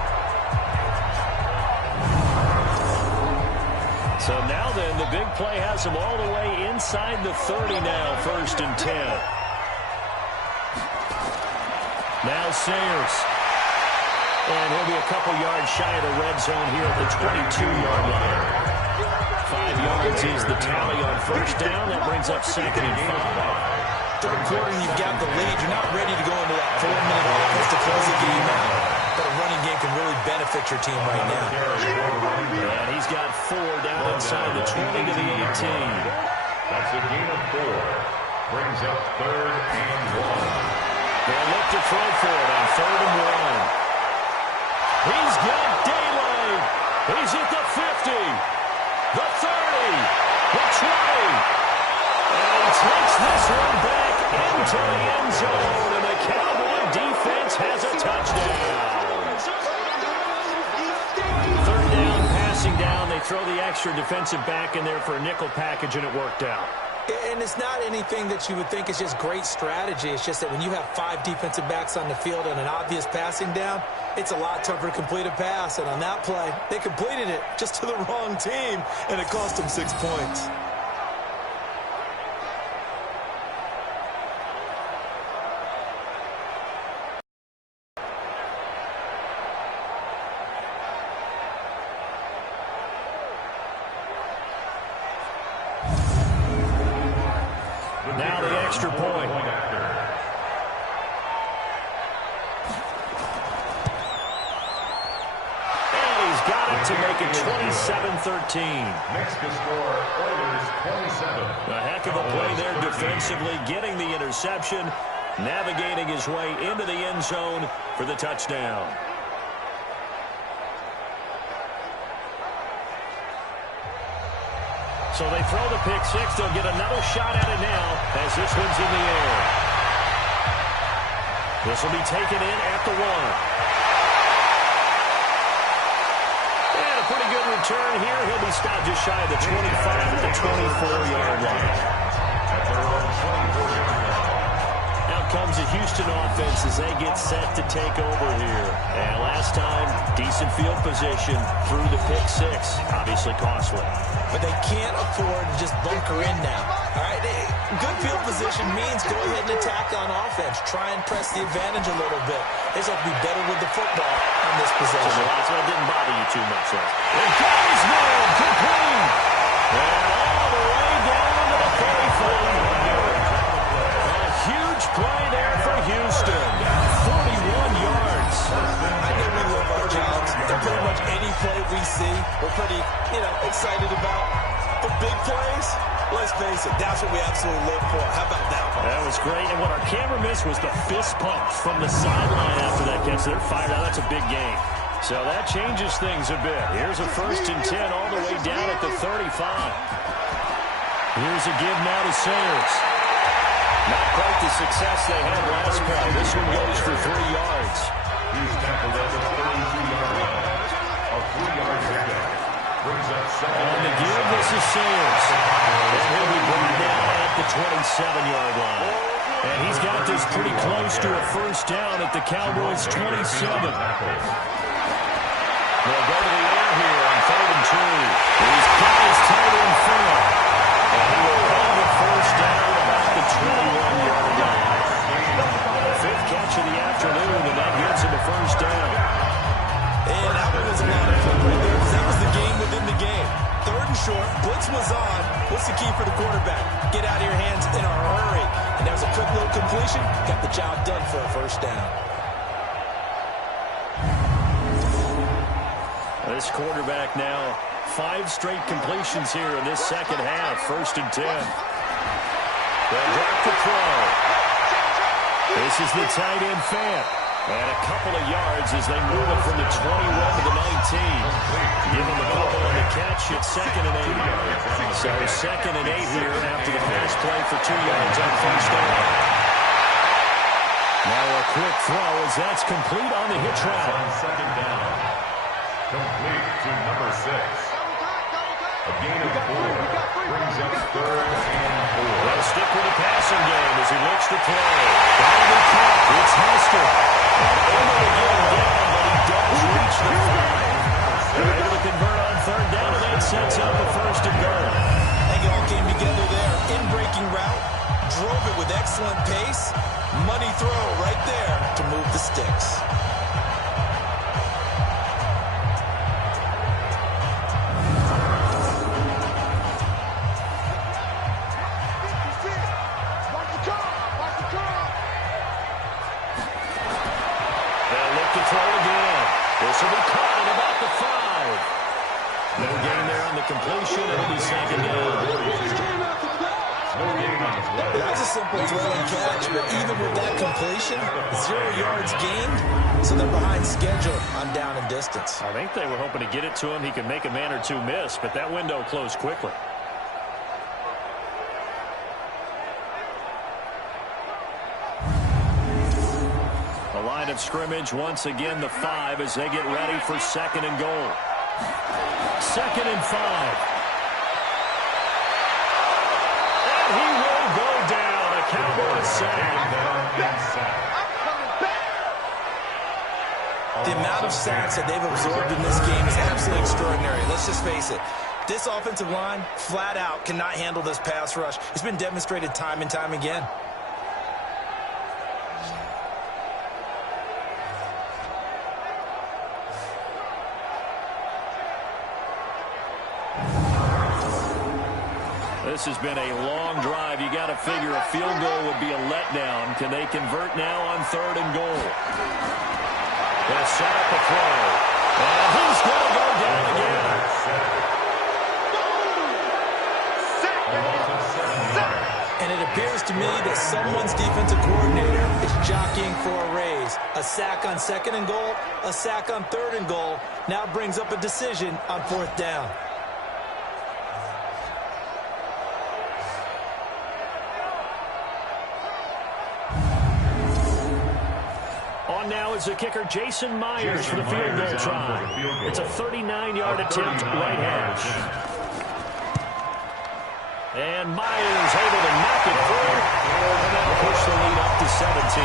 So now then, the big play has him all the way inside the 30 now, 1st and 10. Now Sayers. And he'll be a couple yards shy of the red zone here at the 22-yard line. 5 yards is the tally on first down. That brings up 2nd and 5. Third quarter, you've got the lead. You're not ready to go into that 4-minute offense to close the game out. But a running game can really benefit your team right now. And he's got 4 down inside the 20 to the 18. That's a gain of 4. Brings up 3rd and 1. They'll look to throw for it on 3rd and 1. He's got daylight. He's at the 50, the 30, the 20. And he takes this one back into the end zone, and the Cowboy defense has a touchdown. 3rd down, passing down. They throw the extra defensive back in there for a nickel package, and it worked out. And it's not anything that you would think is just great strategy. It's just that when you have 5 defensive backs on the field and an obvious passing down, it's a lot tougher to complete a pass. And on that play, they completed it just to the wrong team, and it cost them 6 points. Now the extra point. And he's got it to make it 27-13. Next to score, Oilers 27. A heck of a play there defensively, getting the interception, navigating his way into the end zone for the touchdown. So they throw the pick six. They'll get another shot at it now as this one's in the air. This will be taken in at the 1. And a pretty good return here. He'll be stopped just shy of the 25 at the 24-yard line. At their own 24-yard line. Out comes the Houston offense as they get set to take over here. And last time, decent field position through the pick six. Obviously costly. But they can't afford to just bunker in now. All right, good field position means go ahead and attack on offense. Try and press the advantage a little bit. They just have to be better with the football on this possession. So that's what didn't bother you too much. And goes there, complete. And all the way down to the 35. A huge play there for Houston. 41 yards. I know we love our jobs. And pretty much any play we see, we're pretty, excited about. But big plays, let's face it, that's what we absolutely live for. How about that one? That was great. And what our camera missed was the fist pump from the sideline after that catch. They're fired out. That's a big game. So that changes things a bit. Here's a 1st and 10 all the way down at the 35. Here's a give now to Sayers. Not quite the success they had last play. This one goes for 3 yards. He's tackled at the 32-yard line. A 3-yard pickup. Brings up 2nd. On the give, this is Sayers. And he'll be brought down at the 27-yard line. And he's got this pretty close to a 1st down at the Cowboys' 27. They'll go to the air here on 3rd and 2. He's got his tight end front. And he will have the 1st down about the 21-yard line. 5th catch of the afternoon, and that gets him a 1st down. And that one was a lot of fun right there because that was the game within the game. 3rd and short, blitz was on. What's the key for the quarterback? Get out of your hands in a hurry. And that was a quick little completion. Got the job done for a 1st down. This quarterback now, 5 straight completions here in this second half. 1st and 10. They'll drop the throw. This is the tight end fan. And a couple of yards as they move it from the 21 to the 19. Give him a couple on the catch. It's 2nd and 8. So 2nd and 8 here after the pass play for 2 yards on first down. Now a quick throw as that's complete on the hitch route. On 2nd down. Complete to number 6. A gain of 4 brings up 3rd and 4. They'll stick with the passing game as he looks to throw. Down the cut. It's Hester. And able to get him down, but he does reach the 5. They're able to convert on 3rd down, and that sets up a 1st and goal. I think it all came together there. In-breaking route. Drove it with excellent pace. Money throw right there to move the sticks. This will be caught at about the 5. No gain there on the completion. It'll be 2nd down. That's a simple throw and catch, but even with that completion, 0 yards gained, so they're behind schedule on down and distance. I think they were hoping to get it to him. He could make a man or two miss, but that window closed quickly. Line of scrimmage once again the 5 as they get ready for 2nd and goal. 2nd and 5. And he will go down. A Cowboys sack. The amount of sacks that they've absorbed in this game is absolutely extraordinary. Let's just face it. This offensive line, flat out, cannot handle this pass rush. It's been demonstrated time and time again. This has been a long drive. You got to figure a field goal would be a letdown. Can they convert now on 3rd and goal? They'll set up a throw. And he's going to go down again. And it appears to me that someone's defensive coordinator is jockeying for a raise. A sack on 2nd and goal, a sack on 3rd and goal, now brings up a decision on 4th down. Now is the kicker Jason Myers for the field goal try. It's a 39-yard attempt right hash. And Myers able to knock it through. And that'll push the lead up to 17.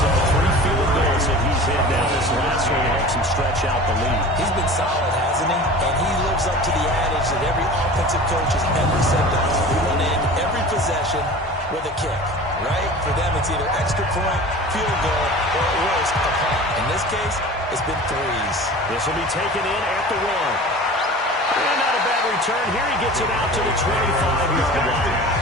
So 3 field goals that he's hit now. This last one helps him stretch out the lead. He's been solid, hasn't he? And he lives up to the adage that every offensive coach has ever said does. We want to end every possession with a kick. Right? For them, it's either extra point, field goal, or at worst, a punt. In this case, it's been 3s. This will be taken in at the 1. And not a bad return. Here he gets it out to the 25-yard line.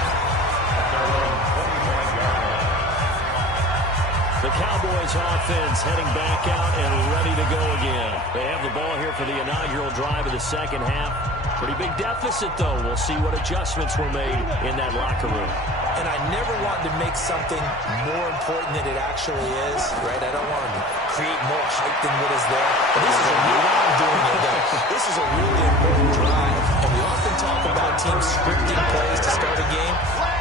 The Cowboys offense heading back out and ready to go again. They have the ball here for the inaugural drive of the 2nd half. Pretty big deficit, though. We'll see what adjustments were made in that locker room. And I never want to make something more important than it actually is, right? I don't want to create more hype than what is there. But this is a This is a really important drive. And we often talk about teams scripting plays to start a game.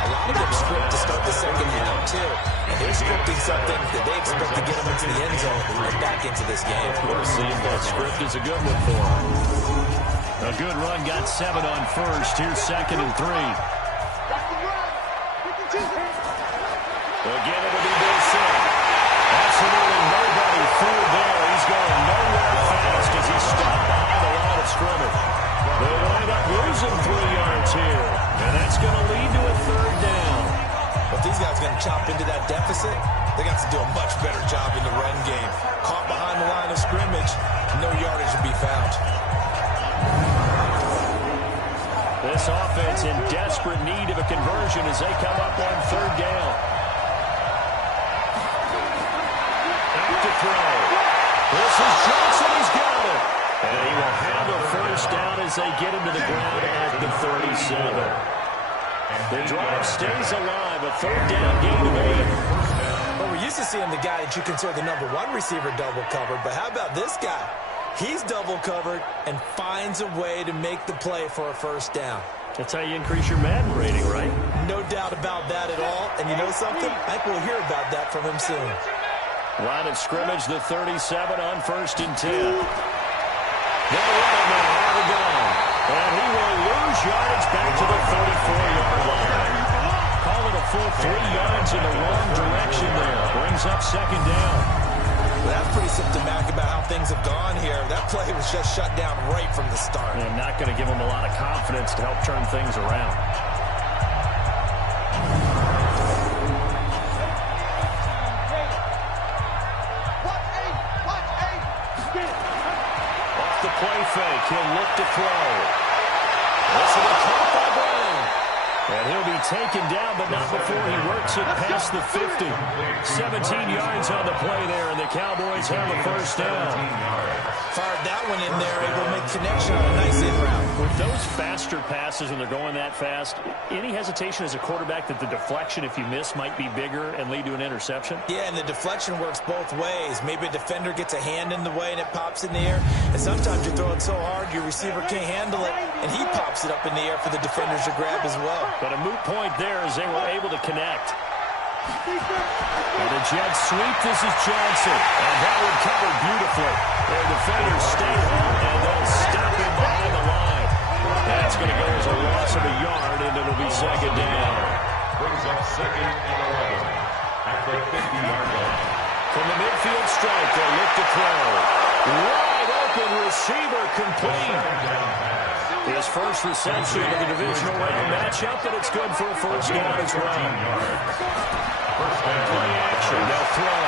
A lot of them script to start the 2nd half, too. And they're scripting something that they expect to get them into the end zone and back into this game. We'll see if that script is a good one for them. A good run, got 7 on first. Here's 2nd and 3. Again, it'll be Wilson. Absolutely nobody through there. He's going nowhere fast as he's stopped behind the line of scrimmage. They'll wind up losing 3 yards here. And that's going to lead to a 3rd down. If these guys are going to chop into that deficit, they got to do a much better job in the run game. Caught behind the line of scrimmage, no yardage to be found. This offense in desperate need of a conversion as they come up on 3rd down. Back to throw. This is Johnson. He's got it. And he will have a 1st down as they get him to the ground at the 37. The drive stays alive. A 3rd down gain of 8. Well, we're used to seeing the guy that you consider the #1 receiver double covered, but how about this guy? He's double covered and finds a way to make the play for a first down. That's how you increase your Madden rating, right? No doubt about that at all. And you know something? I think we'll hear about that from him soon. Line of scrimmage, the 37 on 1st and 10. They'll run it now. Have it gone. And he will lose yardage back to the 34-yard line. Call it a full 3 yards in the wrong direction there. Brings up 2nd down. Well, that's pretty symptomatic about how things have gone here. That play was just shut down right from the start. And not going to give him a lot of confidence to help turn things around. Off the play fake, he'll look to throw. This is a caught by Brown. And he'll be taken down, but not before he works it past the 50. 17 yards on the play there, and the Cowboys have a first down. Fired that one in there, able to make connection on a nice in route. With those faster passes when they're going that fast, any hesitation as a quarterback that the deflection, if you miss, might be bigger and lead to an interception? Yeah, and the deflection works both ways. Maybe a defender gets a hand in the way and it pops in the air. And sometimes you throw it so hard your receiver can't handle it, and he pops it up in the air for the defenders to grab as well. But a moot point there as they were able to connect. And the Jets sweep. This is Johnson. And that one covered beautifully. Their defenders stay home, and they'll stop him behind the line. That's going to go as a loss of a yard, and it'll be 2nd down. Brings up 2nd and 11 at the 50-yard line. From the midfield strike, they'll look to throw. Wide open receiver complete. His first reception of the divisional round matchup, and it's good for a first down as well. Play action, they'll throw.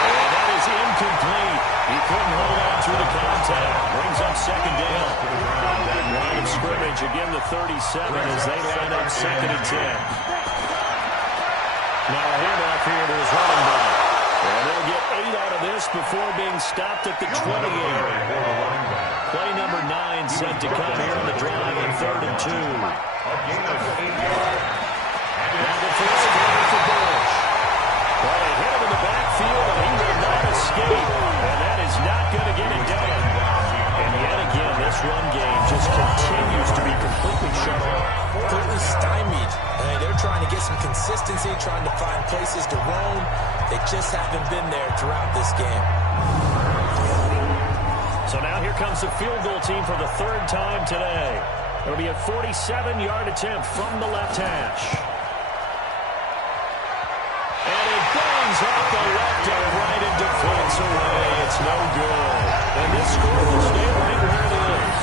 And that is incomplete. He couldn't hold on through the contact. Brings up 2nd down. Line of scrimmage, again the 37 as they line up 2nd and 10. Now a handoff here to his running back. And they'll get 8 out of this before being stopped at the 28. Play number 9 set to come here on the drive on 3rd and 2. Now the first down for Bush. Well, they hit him in the backfield, and he will not escape. And that is not going to get it done. And yet again, this run game just continues to be completely shut off. Completely stymied. They're trying to get some consistency, trying to find places to roam. They just haven't been there throughout this game. So now here comes the field goal team for the 3rd time today. It'll be a 47-yard attempt from the left hash. And it bangs off the left and right into defense away. It's no good. And this score will stay right where it is.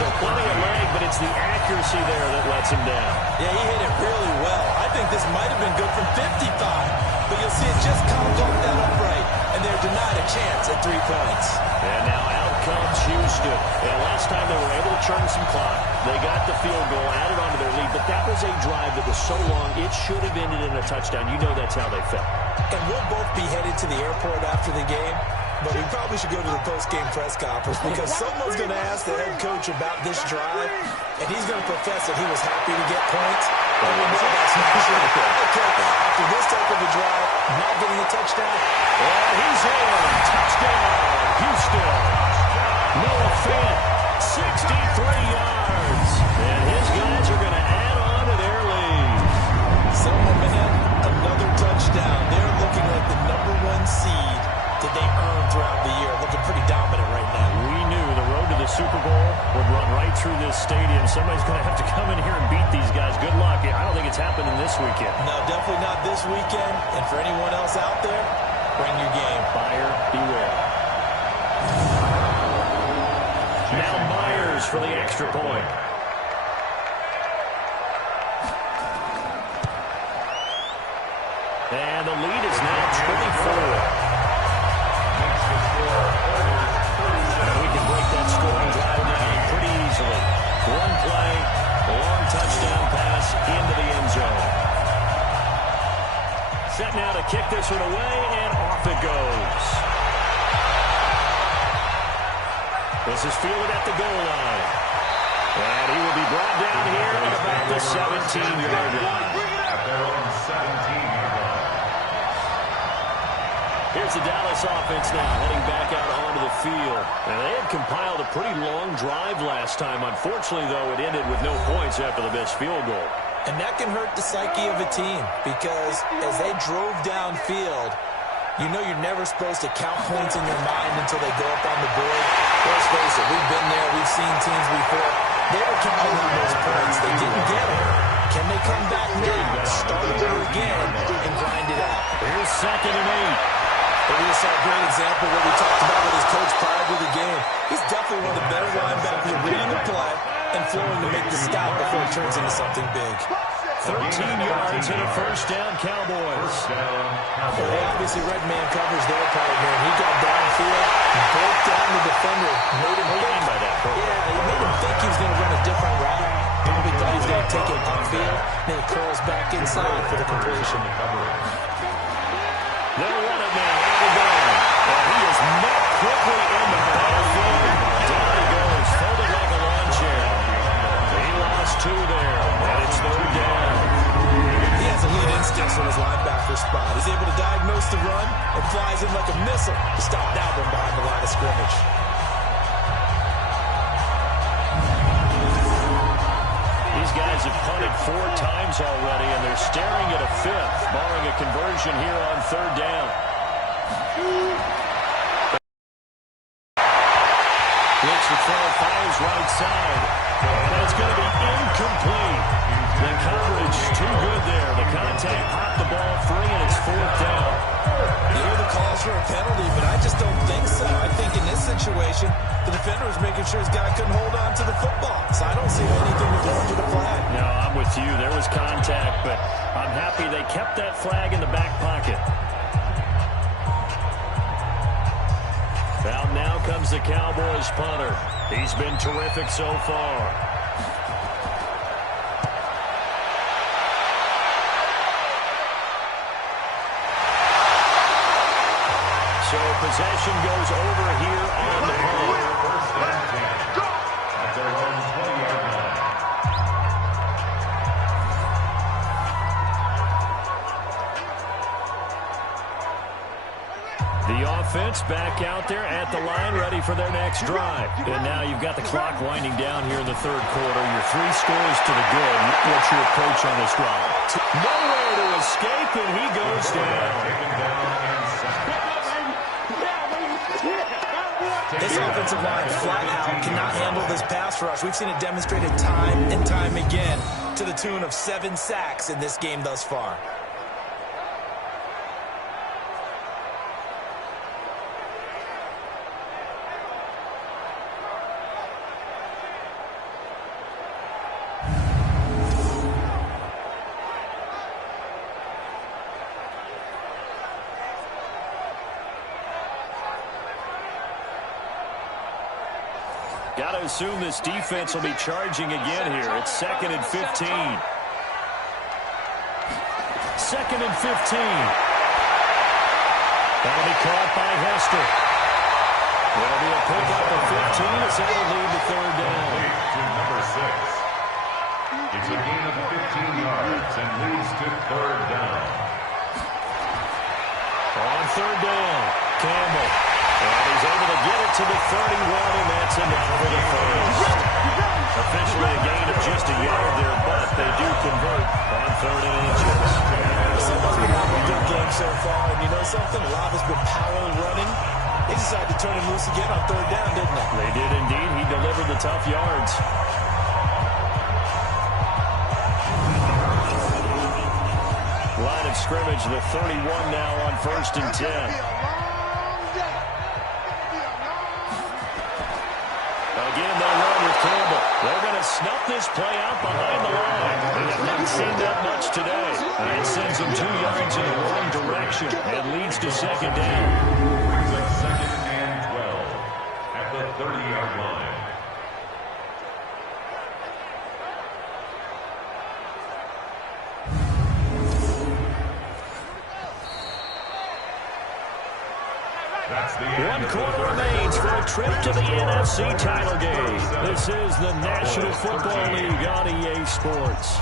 So plenty of leg, but it's the accuracy there that lets him down. Yeah, he hit it really well. I think this might have been good from 55. But you'll see it just comes off that upright, and they're denied a chance at 3 points. And now out comes Houston. And last time they were able to churn some clock. They got the field goal, added on to their lead, but that was a drive that was so long, it should have ended in a touchdown. You know that's how they felt. And we'll both be headed to the airport after the game, but we probably should go to the post-game press conference because someone's going to ask the head coach about this drive, and he's going to profess that he was happy to get points. And we know that's not true. Okay, after this type of a drive, not getting a touchdown. And he's in. Touchdown, Houston. Noah Fant, 63 yards. And his guys are going to add on to their lead. Someone, man, another touchdown. They're looking like the #1 seed that they earned throughout the year. Looking pretty dominant right now. We knew the road to the Super Bowl would run right through this stadium. Somebody's going to have to come in here and beat these guys. Good luck. I don't think it's happening this weekend. No, definitely not this weekend. And for anyone else out there, bring your game. Buyer beware. Now Myers for the extra point. And the lead is now 24. And we can break that scoring drive down pretty easily. One play, a long touchdown pass into the end zone. Set now to kick this one away, and off it goes. This is fielded at the goal line. And he will be brought down here at about the 17-yard line. At their own 17-yard line. Here's the Dallas offense now, heading back out onto the field. And they had compiled a pretty long drive last time. Unfortunately, though, it ended with no points after the missed field goal. And that can hurt the psyche of a team because as they drove downfield, you know you're never supposed to count points in your mind until they go up on the board. Let's face it, we've been there, we've seen teams before. They were counting on those points. They didn't get them. Can they come back now, start over again, and grind it out? Here's 2nd and 8. But we just saw a great example of what we talked about with his coach prior to the game. He's definitely one of the better linebackers at reading the play and flowing to make the stop before it turns into something big. 13 yards and a first down, Cowboys. Well, they obviously read man coverage their partner, and he got downfield and broke down the defender. Made him think by that. Yeah, he made him think he was going to run a different route. Probably thought he was going to take it upfield. Then he curls back inside for the completion. They'll run it now. And he is met quickly in the backfield. Down he goes, folded like a lawn chair. He lost 2 there, and it's 3rd down. He has elite instincts from his linebacker spot. He's able to diagnose the run and flies in like a missile to stop that one behind the line of scrimmage. These guys have punted 4 times already, and they're staring at a 5th, barring a conversion here on 3rd down. Blitz to throw, fires right side. And it's going to be incomplete. The coverage too good there. The contact popped the ball free, and it's 4th down. You hear the calls for a penalty, but I just don't think so. I think in this situation, the defender was making sure his guy couldn't hold on to the football. So I don't see anything to go into the flag. No, I'm with you. There was contact, but I'm happy they kept that flag in the back pocket. Out now comes the Cowboys punter. He's been terrific so far. So possession goes over here on the punt. First and 10. At their own 20-yard line. The offense back out there at the line, ready for their next drive. And now you've got the clock winding down here in the 3rd quarter. Your 3 scores to the good. What's your approach on this drive? Nowhere to escape, and he goes down. This offensive line flat out cannot handle this pass rush. We've seen it demonstrated time and time again to the tune of 7 sacks in this game thus far. Got to assume this defense will be charging again here. It's 2nd and 15. 2nd and 15. That'll be caught by Hester. There'll be a pickup of 15 as that'll lead to 3rd down. To number 6. It's a gain of 15 yards and leads to 3rd down. On 3rd down, Campbell. And he's able to get it to the 31, and that's enough for the first. Officially a gain of just a yard there, but they do convert on 3rd and inches. Someone's been having a good game so far, and you know something? A lot has been power running. They decided to turn him loose again on 3rd down, didn't they? They did indeed. He delivered the tough yards. Line of scrimmage, the 31 now on 1st and 10. Again, they'll run with Campbell. They're going to snuff this play out behind the line. They have not seen that much today. It sends them 2 yards in the wrong direction. It leads to 2nd down. Brings up 2nd and 12 at the 30-yard line. One quarter remains for a trip to the NFC title game. This is the National Football League on EA Sports.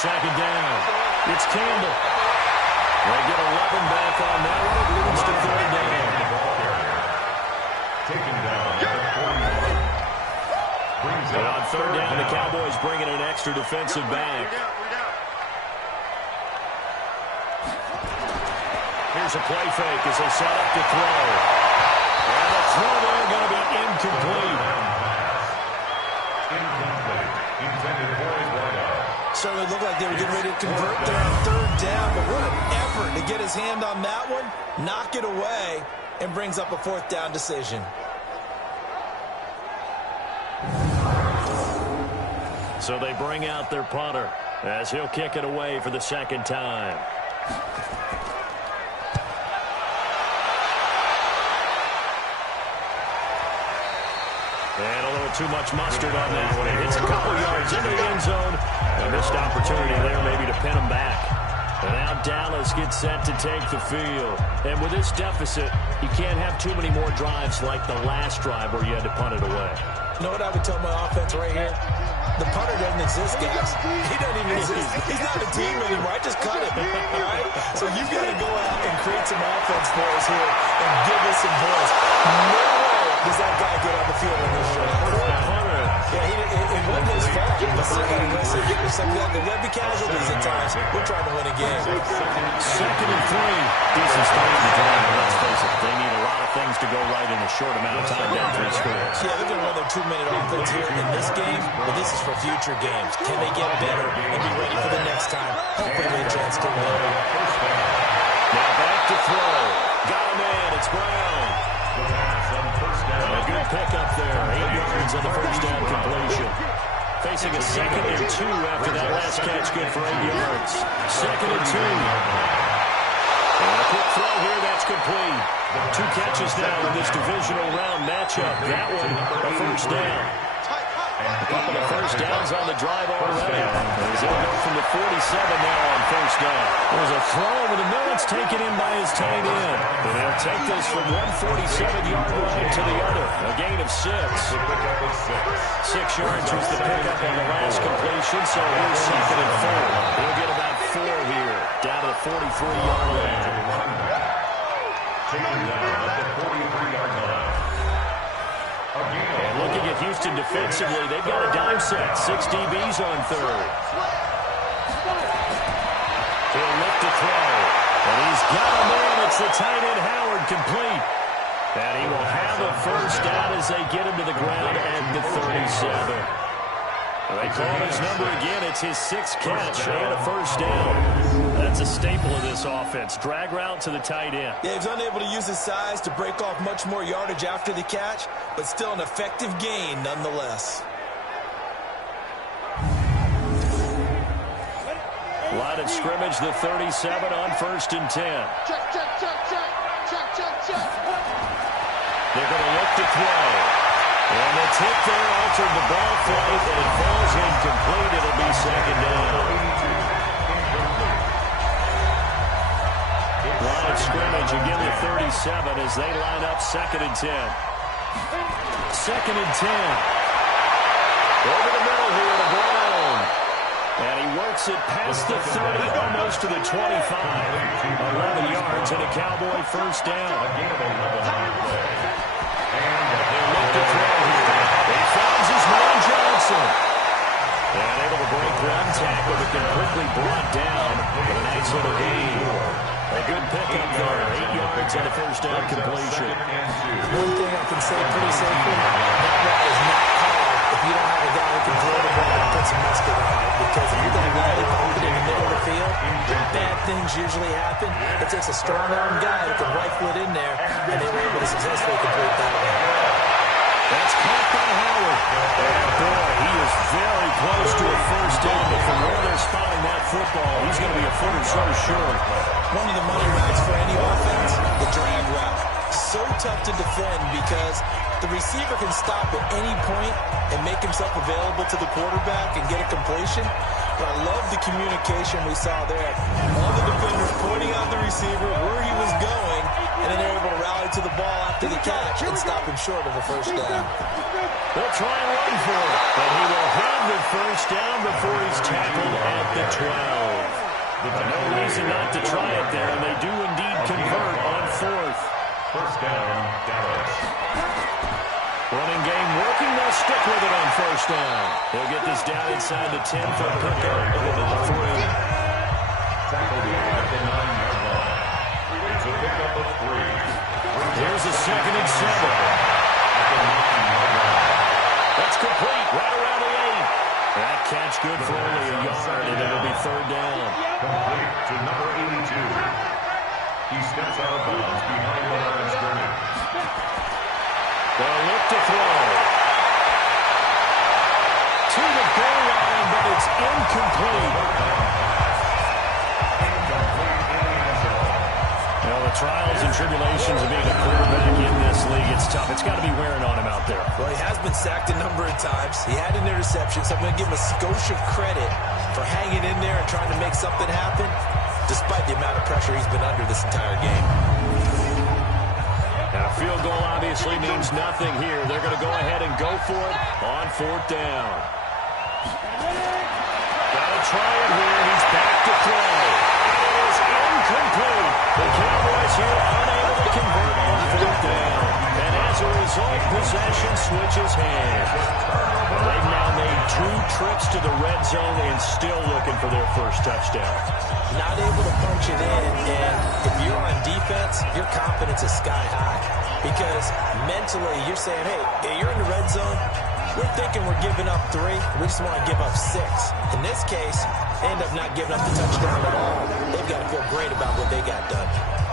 second down. It's Campbell. They get 11 back on that one. It leads to third down. Taken down at the 41. And on third down, the Cowboys bring in an extra defensive back. Here's a play fake as they set up to throw. And the throw there going to be incomplete. Incomplete. Intended for a wideout. Certainly looked like they were getting ready to convert there on third down, but what an effort to get his hand on that one, knock it away, and brings up a fourth down decision. So they bring out their punter as he'll kick it away for the second time. And a little too much mustard on that one. It hits a couple yards into the end zone. A missed opportunity there maybe to pin him back. And now Dallas gets set to take the field. And with this deficit, you can't have too many more drives like the last drive where you had to punt it away. You know what I would tell my offense right here? The punter doesn't exist, guys. He doesn't even exist. He's not a team anymore. I just cut him. All right? So you've got to go out and create some offense for us here and give us some points. No way does that guy get on the field in this show. Yeah, it wasn't his fault. There'll be casualties at times. We're trying to win a game. Second and 3. Decent start to the drive. Let's face it, they need a lot of things to go right in a short amount of time down 3 scores. Yeah, they're going to run their 2-minute offense here in this game, but this is for future games. Can they get better and be ready for the next time? Hopefully they have a chance to win. Now back to throw. Got a man. It's Brown. A good pickup there. 8 yards on the first down completion. Facing a 2nd and 2 after that last catch, good for 8 yards. 2nd and 2. And a quick throw here, that's complete. 2 catches now in this divisional round matchup. That one, a first down. A couple of first downs on the drive already. As they'll go from the 47 now on first down. There's a throw over the middle. It's taken in by his tight end. And they'll take this from 147-yard line to the other. A gain of 6. 6 yards was the pickup on the last completion. So here's 2nd and 4. He'll get about 4 here. Down to the 43-yard line. Taken down at the 43-yard line. And looking at Houston defensively, they've got a dime set. 6 DBs on third. He'll look to throw. And he's got a man. It's the tight end Howard, complete. And he will have a first down as they get him to the ground at the 37. They call his number again. It's his 6th catch and a first down. That's a staple of this offense. Drag route to the tight end. Yeah, he's unable to use his size to break off much more yardage after the catch, but still an effective gain nonetheless. Line of scrimmage, the 37 on 1st and 10. Check. They're going to look to throw. And the tip there altered the ball flight, and it falls incomplete. It'll be 2nd down. Line of scrimmage, again the 37 as they line up 2nd and 10. 2nd and 10. Over the middle here to Brown. And he works it past the 30, almost to the 25. 11 yards and a Cowboy first down. They'll look to throw here. He finds his man Johnson. And able to break one tackle, but can quickly brought down with a nice little gain. A good pickup there. 8 yards and a first down completion. One thing I can say pretty safely, that route is not called if you don't have a guy who can throw the ball and put some mustard on it. Because if you're going to rally pump it in the middle of the field, bad things usually happen. It takes a strong-arm guy who can rifle it in there, and they were able to successfully complete that one. That's caught by Howard. And boy, he is very close to a first down, but from where they're spotting that football, he's going to be a foot or so short. One of the money routes for any offense, the drag route. So tough to defend because the receiver can stop at any point and make himself available to the quarterback and get a completion. But I love the communication we saw there. All the defenders pointing out the receiver, where he was going, and then they're able to rally to the ball after the catch and stop him short of a first down. They'll try and run for it, but he will have the first down before he's tackled at the 12. No reason not to try it there, and they do indeed convert on fourth. First down, Dallas. Running game working. They'll stick with it on first down. He'll get this down inside the 10 for a pickup into the 3. Tackled at the 9-yard line. It's a pickup of 3. Here's a 2nd and 7. At the 9-yard line. That's complete right around the 8. That catch good for only a yard, and it'll be 3rd down. Complete to number 82. He steps out of bounds behind the line of scrimmage. They'll look to throw. To the goal line, but it's incomplete. Well, the trials and tribulations of being a quarterback in this league, it's tough. It's got to be wearing on him out there. Well, he has been sacked a number of times. He had an interception, so I'm going to give him a skosh of credit for hanging in there and trying to make something happen, despite the amount of pressure he's been under this entire game. Now, a field goal obviously means nothing here. They're going to go ahead and go for it on 4th down. Got to try it here. He's back to throw. It is incomplete. The Cowboys here unable to convert on 4th down. And as a result, possession switches hands. Well, they've now made 2 trips to the red zone and still looking for their first touchdown. Not able to punch it in, and if you're on defense, your confidence is sky high. Because mentally, you're saying, hey, you're in the red zone. We're thinking we're giving up 3. We just want to give up 6. In this case, they end up not giving up the touchdown at all. They've got to feel great about what they got done.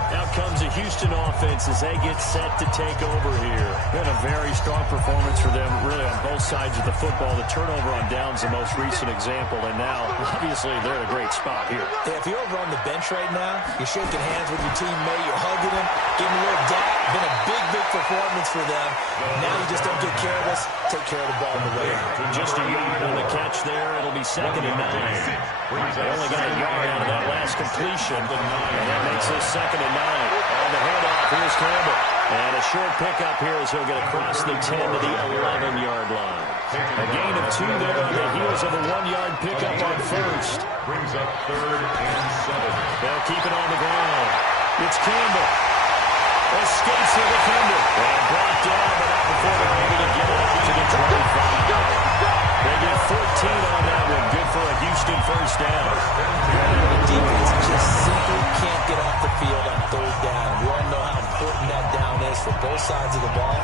Out comes the Houston offense as they get set to take over here. Been a very strong performance for them, really, on both sides of the football. The turnover on downs, the most recent example, and now, obviously, they're in a great spot here. Yeah, if you're over on the bench right now, you're shaking hands with your teammate, you're hugging him, giving him a little dap. Been a big, big performance for them. Now you just don't get careless. Take care of the ball on the way out. Just a yard on the catch there. It'll be 2nd and 9. They only got a yard out of that last completion, and that makes this 2nd and 9. On the handoff, here's Campbell. And a short pickup here as he'll get across the 10 to the 11-yard line. A gain of 2 there on the heels of a 1-yard pickup on first. Brings up 3rd and 7. They'll keep it on the ground. It's Campbell. Escapes the defender. And brought down, but not before they're able to get up to the 25. They get 14 on that one. Good for a Houston first down. The defense just simply can't get off the field on 3rd down. We all know how important that down is for both sides of the ball.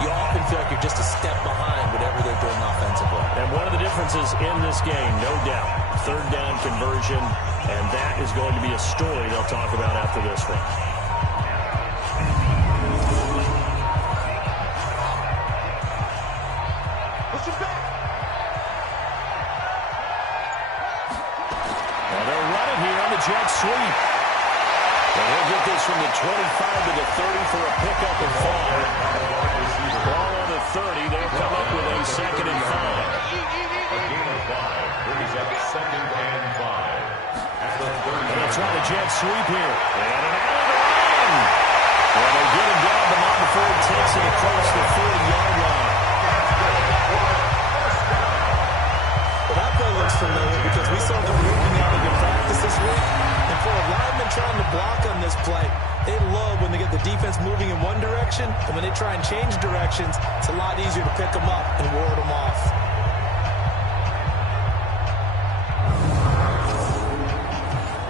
You often feel like you're just a step behind whatever they're doing offensively. And one of the differences in this game, no doubt, 3rd down conversion, and that is going to be a story they'll talk about after this one. Jet sweep. And he'll get this from the 25 to the 30 for a pickup of 5. Ball on the 30. They'll come up with a 2nd and 5. A gain of 5 brings up 2nd and 5. At the 30. And they'll try the jet sweep here. And an alley to run. And they get him down, but not before he takes it across the 40-yard line. Well, that play looks familiar because we saw them moving out of the practice this week. And for a lineman trying to block on this play, they love when they get the defense moving in one direction, and when they try and change directions, it's a lot easier to pick them up and ward them off.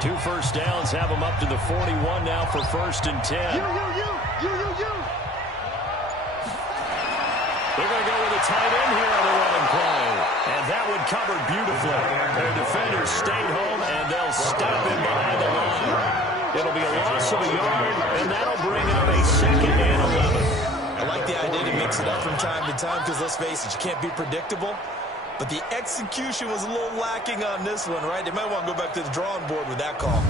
Two first downs have them up to the 41 now for 1st and 10. They're going to go with a tight end here on the running play. And that one covered beautifully. Their defenders stayed home, and they'll stop him behind the line. It'll be a loss of a yard, and that'll bring up a 2nd and 11. I like the idea to mix it up from time to time because, let's face it, you can't be predictable. But the execution was a little lacking on this one, right? They might want to go back to the drawing board with that call.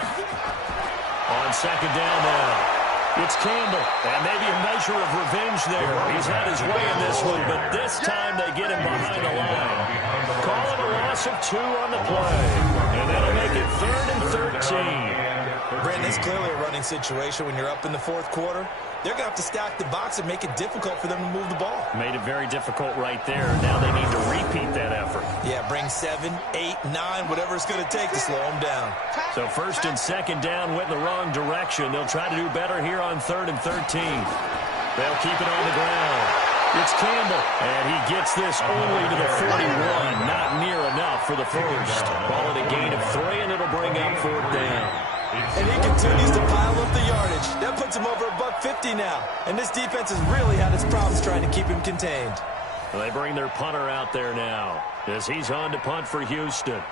On second down now. It's Campbell, and maybe a measure of revenge there. He's had his way in this one, but this time they get him behind the line. Call it a loss of 2 on the play, and that'll make it 3rd and 13. Brandon, it's clearly a running situation when you're up in the 4th quarter. They're going to have to stack the box and make it difficult for them to move the ball. Made it very difficult right there. Now they need to repeat that effort. Yeah, bring 7, 8, 9, whatever it's going to take to slow them down. So 1st and 2nd down went in the wrong direction. They'll try to do better here on 3rd and 13. They'll keep it on the ground. It's Campbell, and he gets this only to the 41. Not near enough for the first. Ball at a gain of 3, and it'll bring up 4th down. And he continues to pile up the yardage. That puts him over $150 now. And this defense has really had its problems trying to keep him contained. They bring their punter out there now as he's on to punt for Houston.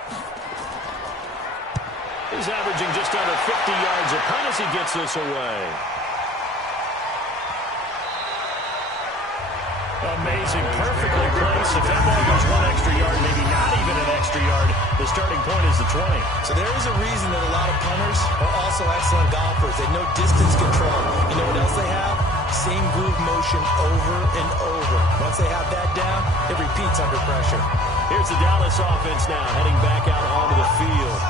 He's averaging just under 50 yards a punt as he gets this away. Amazing, perfectly placed. If that ball goes 1 extra yard, maybe not even an extra yard, the starting point is the 20. So there is a reason that a lot of punters are also excellent golfers. They know distance control. You know what else they have? Same groove motion over and over. Once they have that down, it repeats under pressure. Here's the Dallas offense now, heading back out onto the field.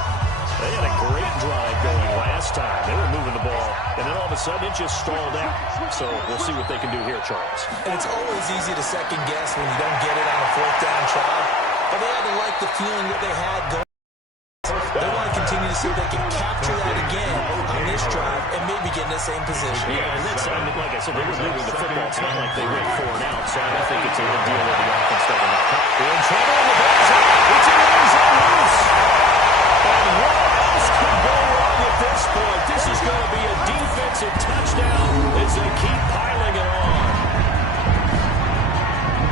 They had a great drive going last time. They were moving the ball, and then all of a sudden it just stalled out. So we'll see what they can do here, Charles. And it's always easy to second guess when you don't get it on a 4th down try. But they had to like the feeling that they had going. They want to continue to see if they can capture that again on this drive and maybe get in the same position. Yeah, and that's, like I said, they were moving the football. It's not like they went 4 and out, so I think it's a good deal with the offense doesn't have. They're in trouble, and the ball's out. It's in the end zone loose. And what else could go wrong at this point? This is going to be a defensive touchdown as they keep piling it on.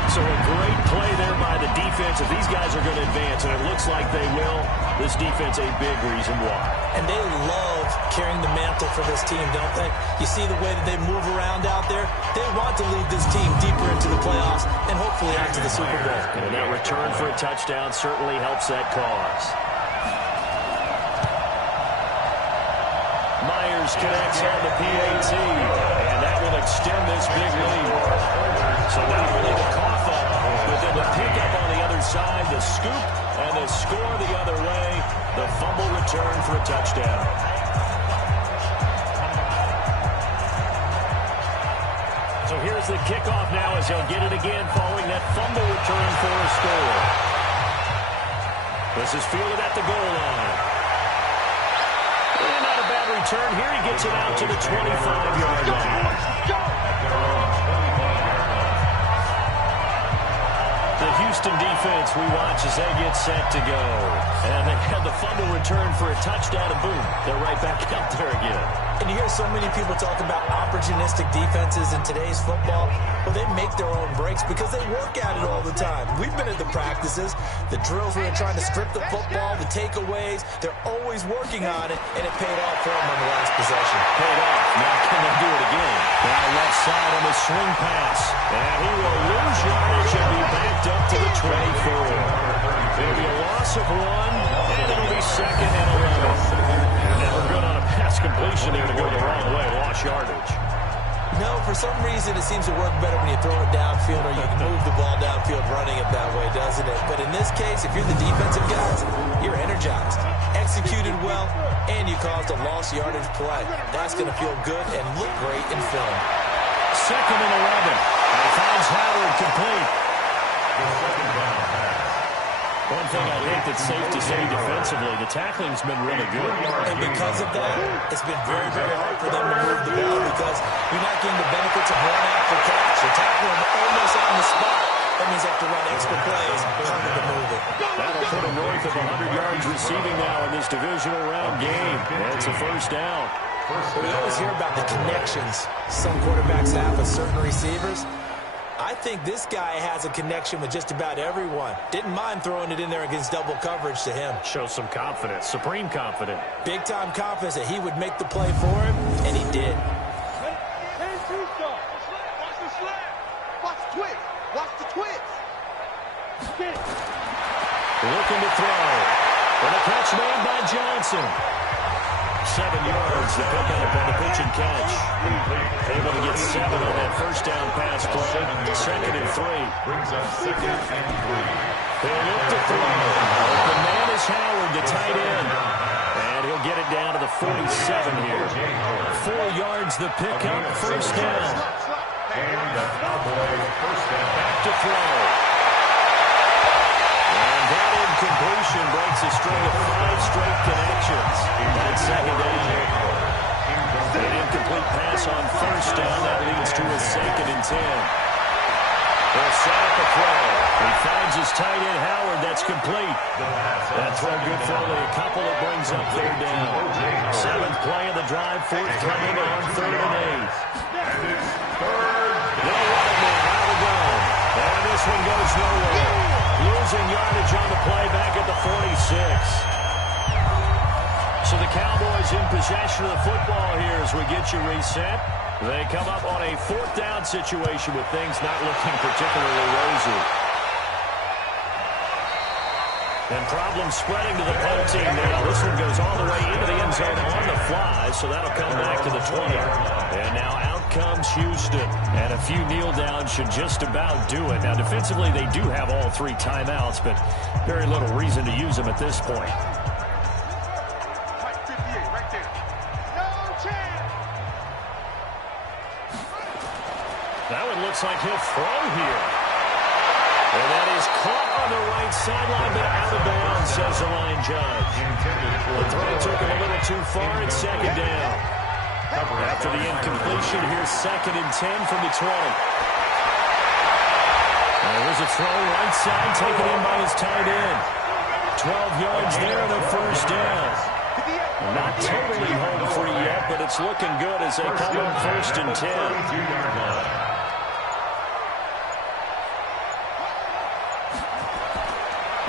So a great play there by the defense. If these guys are going to advance, and it looks like they will, this defense a big reason why. And they love carrying the mantle for this team, don't they? You see the way that they move around out there? They want to lead this team deeper into the playoffs and hopefully on to the Super Bowl. And that return for a touchdown certainly helps that cause. Myers connects on the PAT, and that will extend this big lead. So not only the cough up, but then the pickup on the other side, the scoop, and the score the other way, the fumble return for a touchdown. So here's the kickoff now as he'll get it again following that fumble return for a score. This is fielded at the goal line. And not a bad return here. He gets it out to the 25-yard line. The Houston defense we watch as they get set to go. And they have the fumble return for a touchdown, and boom, they're right back out there again. And you hear so many people talk about opportunistic defenses in today's football. Well, they make their own breaks because they work at it all the time. We've been at the practices, the drills where they're trying to strip the football, the takeaways. They're always working on it, and it paid off for them on the last possession. Paid off. Now can they do it again? Now left side on the swing pass. And he will lose yardage and be backed up to the 24. It'll be a loss of 1, and it'll be 2nd and 11. Never good on a pass completion there to go the wrong way. Lost yardage. No, for some reason it seems to work better when you throw it downfield or you can move the ball downfield running it that way, doesn't it? But in this case, if you're the defensive guys, you're energized, executed well, and you caused a lost yardage play. That's going to feel good and look great in film. 2nd and 11. And he finds Howard complete. One thing I think that's safe to say defensively, the tackling's been really good. And because of that, it's been very, very hard for them to move the ball because you're not getting the benefits of run after catch. You're tackling them almost on the spot. That means you have to run extra plays, harder to move it. That'll put him north of 100 yards receiving now in this divisional round game. And it's a 1st down. We always hear about the connections some quarterbacks have with certain receivers. I think this guy has a connection with just about everyone. Didn't mind throwing it in there against double coverage to him. Shows some confidence, supreme confidence. Big-time confidence that he would make the play for him, and he did. Watch the slant. Watch the twist. Watch the twist. Looking to throw. And a catch made by Johnson. 7 yards to pick up on the pitch and catch. Able to get 7 on that first down pass play. 2nd and 3. Brings up 2nd and 3. They look to throw. The man is Howard, the tight end. And he'll get it down to the 47 here. 4 yards the pickup, first down. And the Cowboys first down. Back to throw. And that incompletion breaks a string of 5 straight connections. That's 2nd down. An incomplete pass on first down. That leads to a 2nd and 10. They'll set up a throw. He finds his tight end, Howard. That's complete. That throw good for only a couple. It brings up 3rd down. 7th play of the drive. 4th coming on 3rd and 8. They'll run it now out of the gun. And this one goes nowhere. Losing yardage on the play back at the 46. So the Cowboys in possession of the football here as we get you reset. They come up on a 4th down situation with things not looking particularly rosy. And problems spreading to the punt team now. This one goes all the way into the end zone on the fly, so that'll come back to the 20. And now out comes Houston. And a few kneel downs should just about do it. Now defensively they do have all 3 timeouts, but very little reason to use them at this point. That one looks like he'll throw here. And that is caught on the right sideline, but out of bounds, says the line judge. The throw took him a little too far. It's 2nd down. After the incompletion, here's 2nd and 10 from the 20. And there's a throw right side, taken in by his tight end. 12 yards there and a first down. Not totally home free yet, but it's looking good as they come in 1st and 10.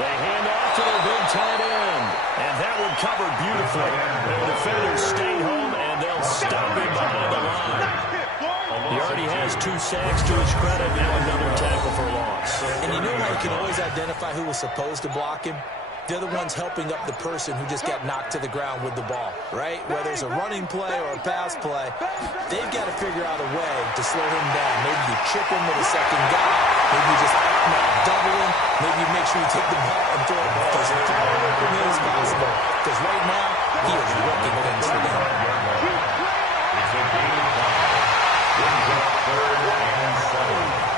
They hand off to their big tight end. And that one covered beautifully. Their defenders stayed home, and they'll stop him behind the line. He already has 2 sacks to his credit. Now another tackle for loss. And you know how you can always identify who was supposed to block him? They're the ones helping up the person who just got knocked to the ground with the ball, right? Whether it's a running play or a pass play, they've got to figure out a way to slow him down. Maybe you chip him with a second guy. Maybe you just double him. Maybe you make sure you take the ball and throw it as far from him as possible. Because right now, he is working things for them. It's a game brings up 3rd and 7.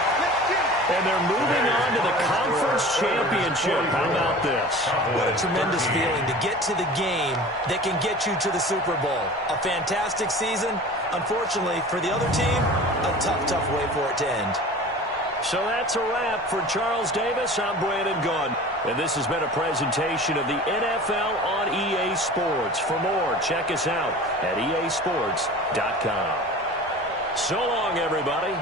And they're moving on to the conference championship. How about this? What a tremendous feeling to get to the game that can get you to the Super Bowl. A fantastic season. Unfortunately, for the other team, a tough way for it to end. So that's a wrap for Charles Davis. I'm Brandon Gunn. And this has been a presentation of the NFL on EA Sports. For more, check us out at easports.com. So long, everybody.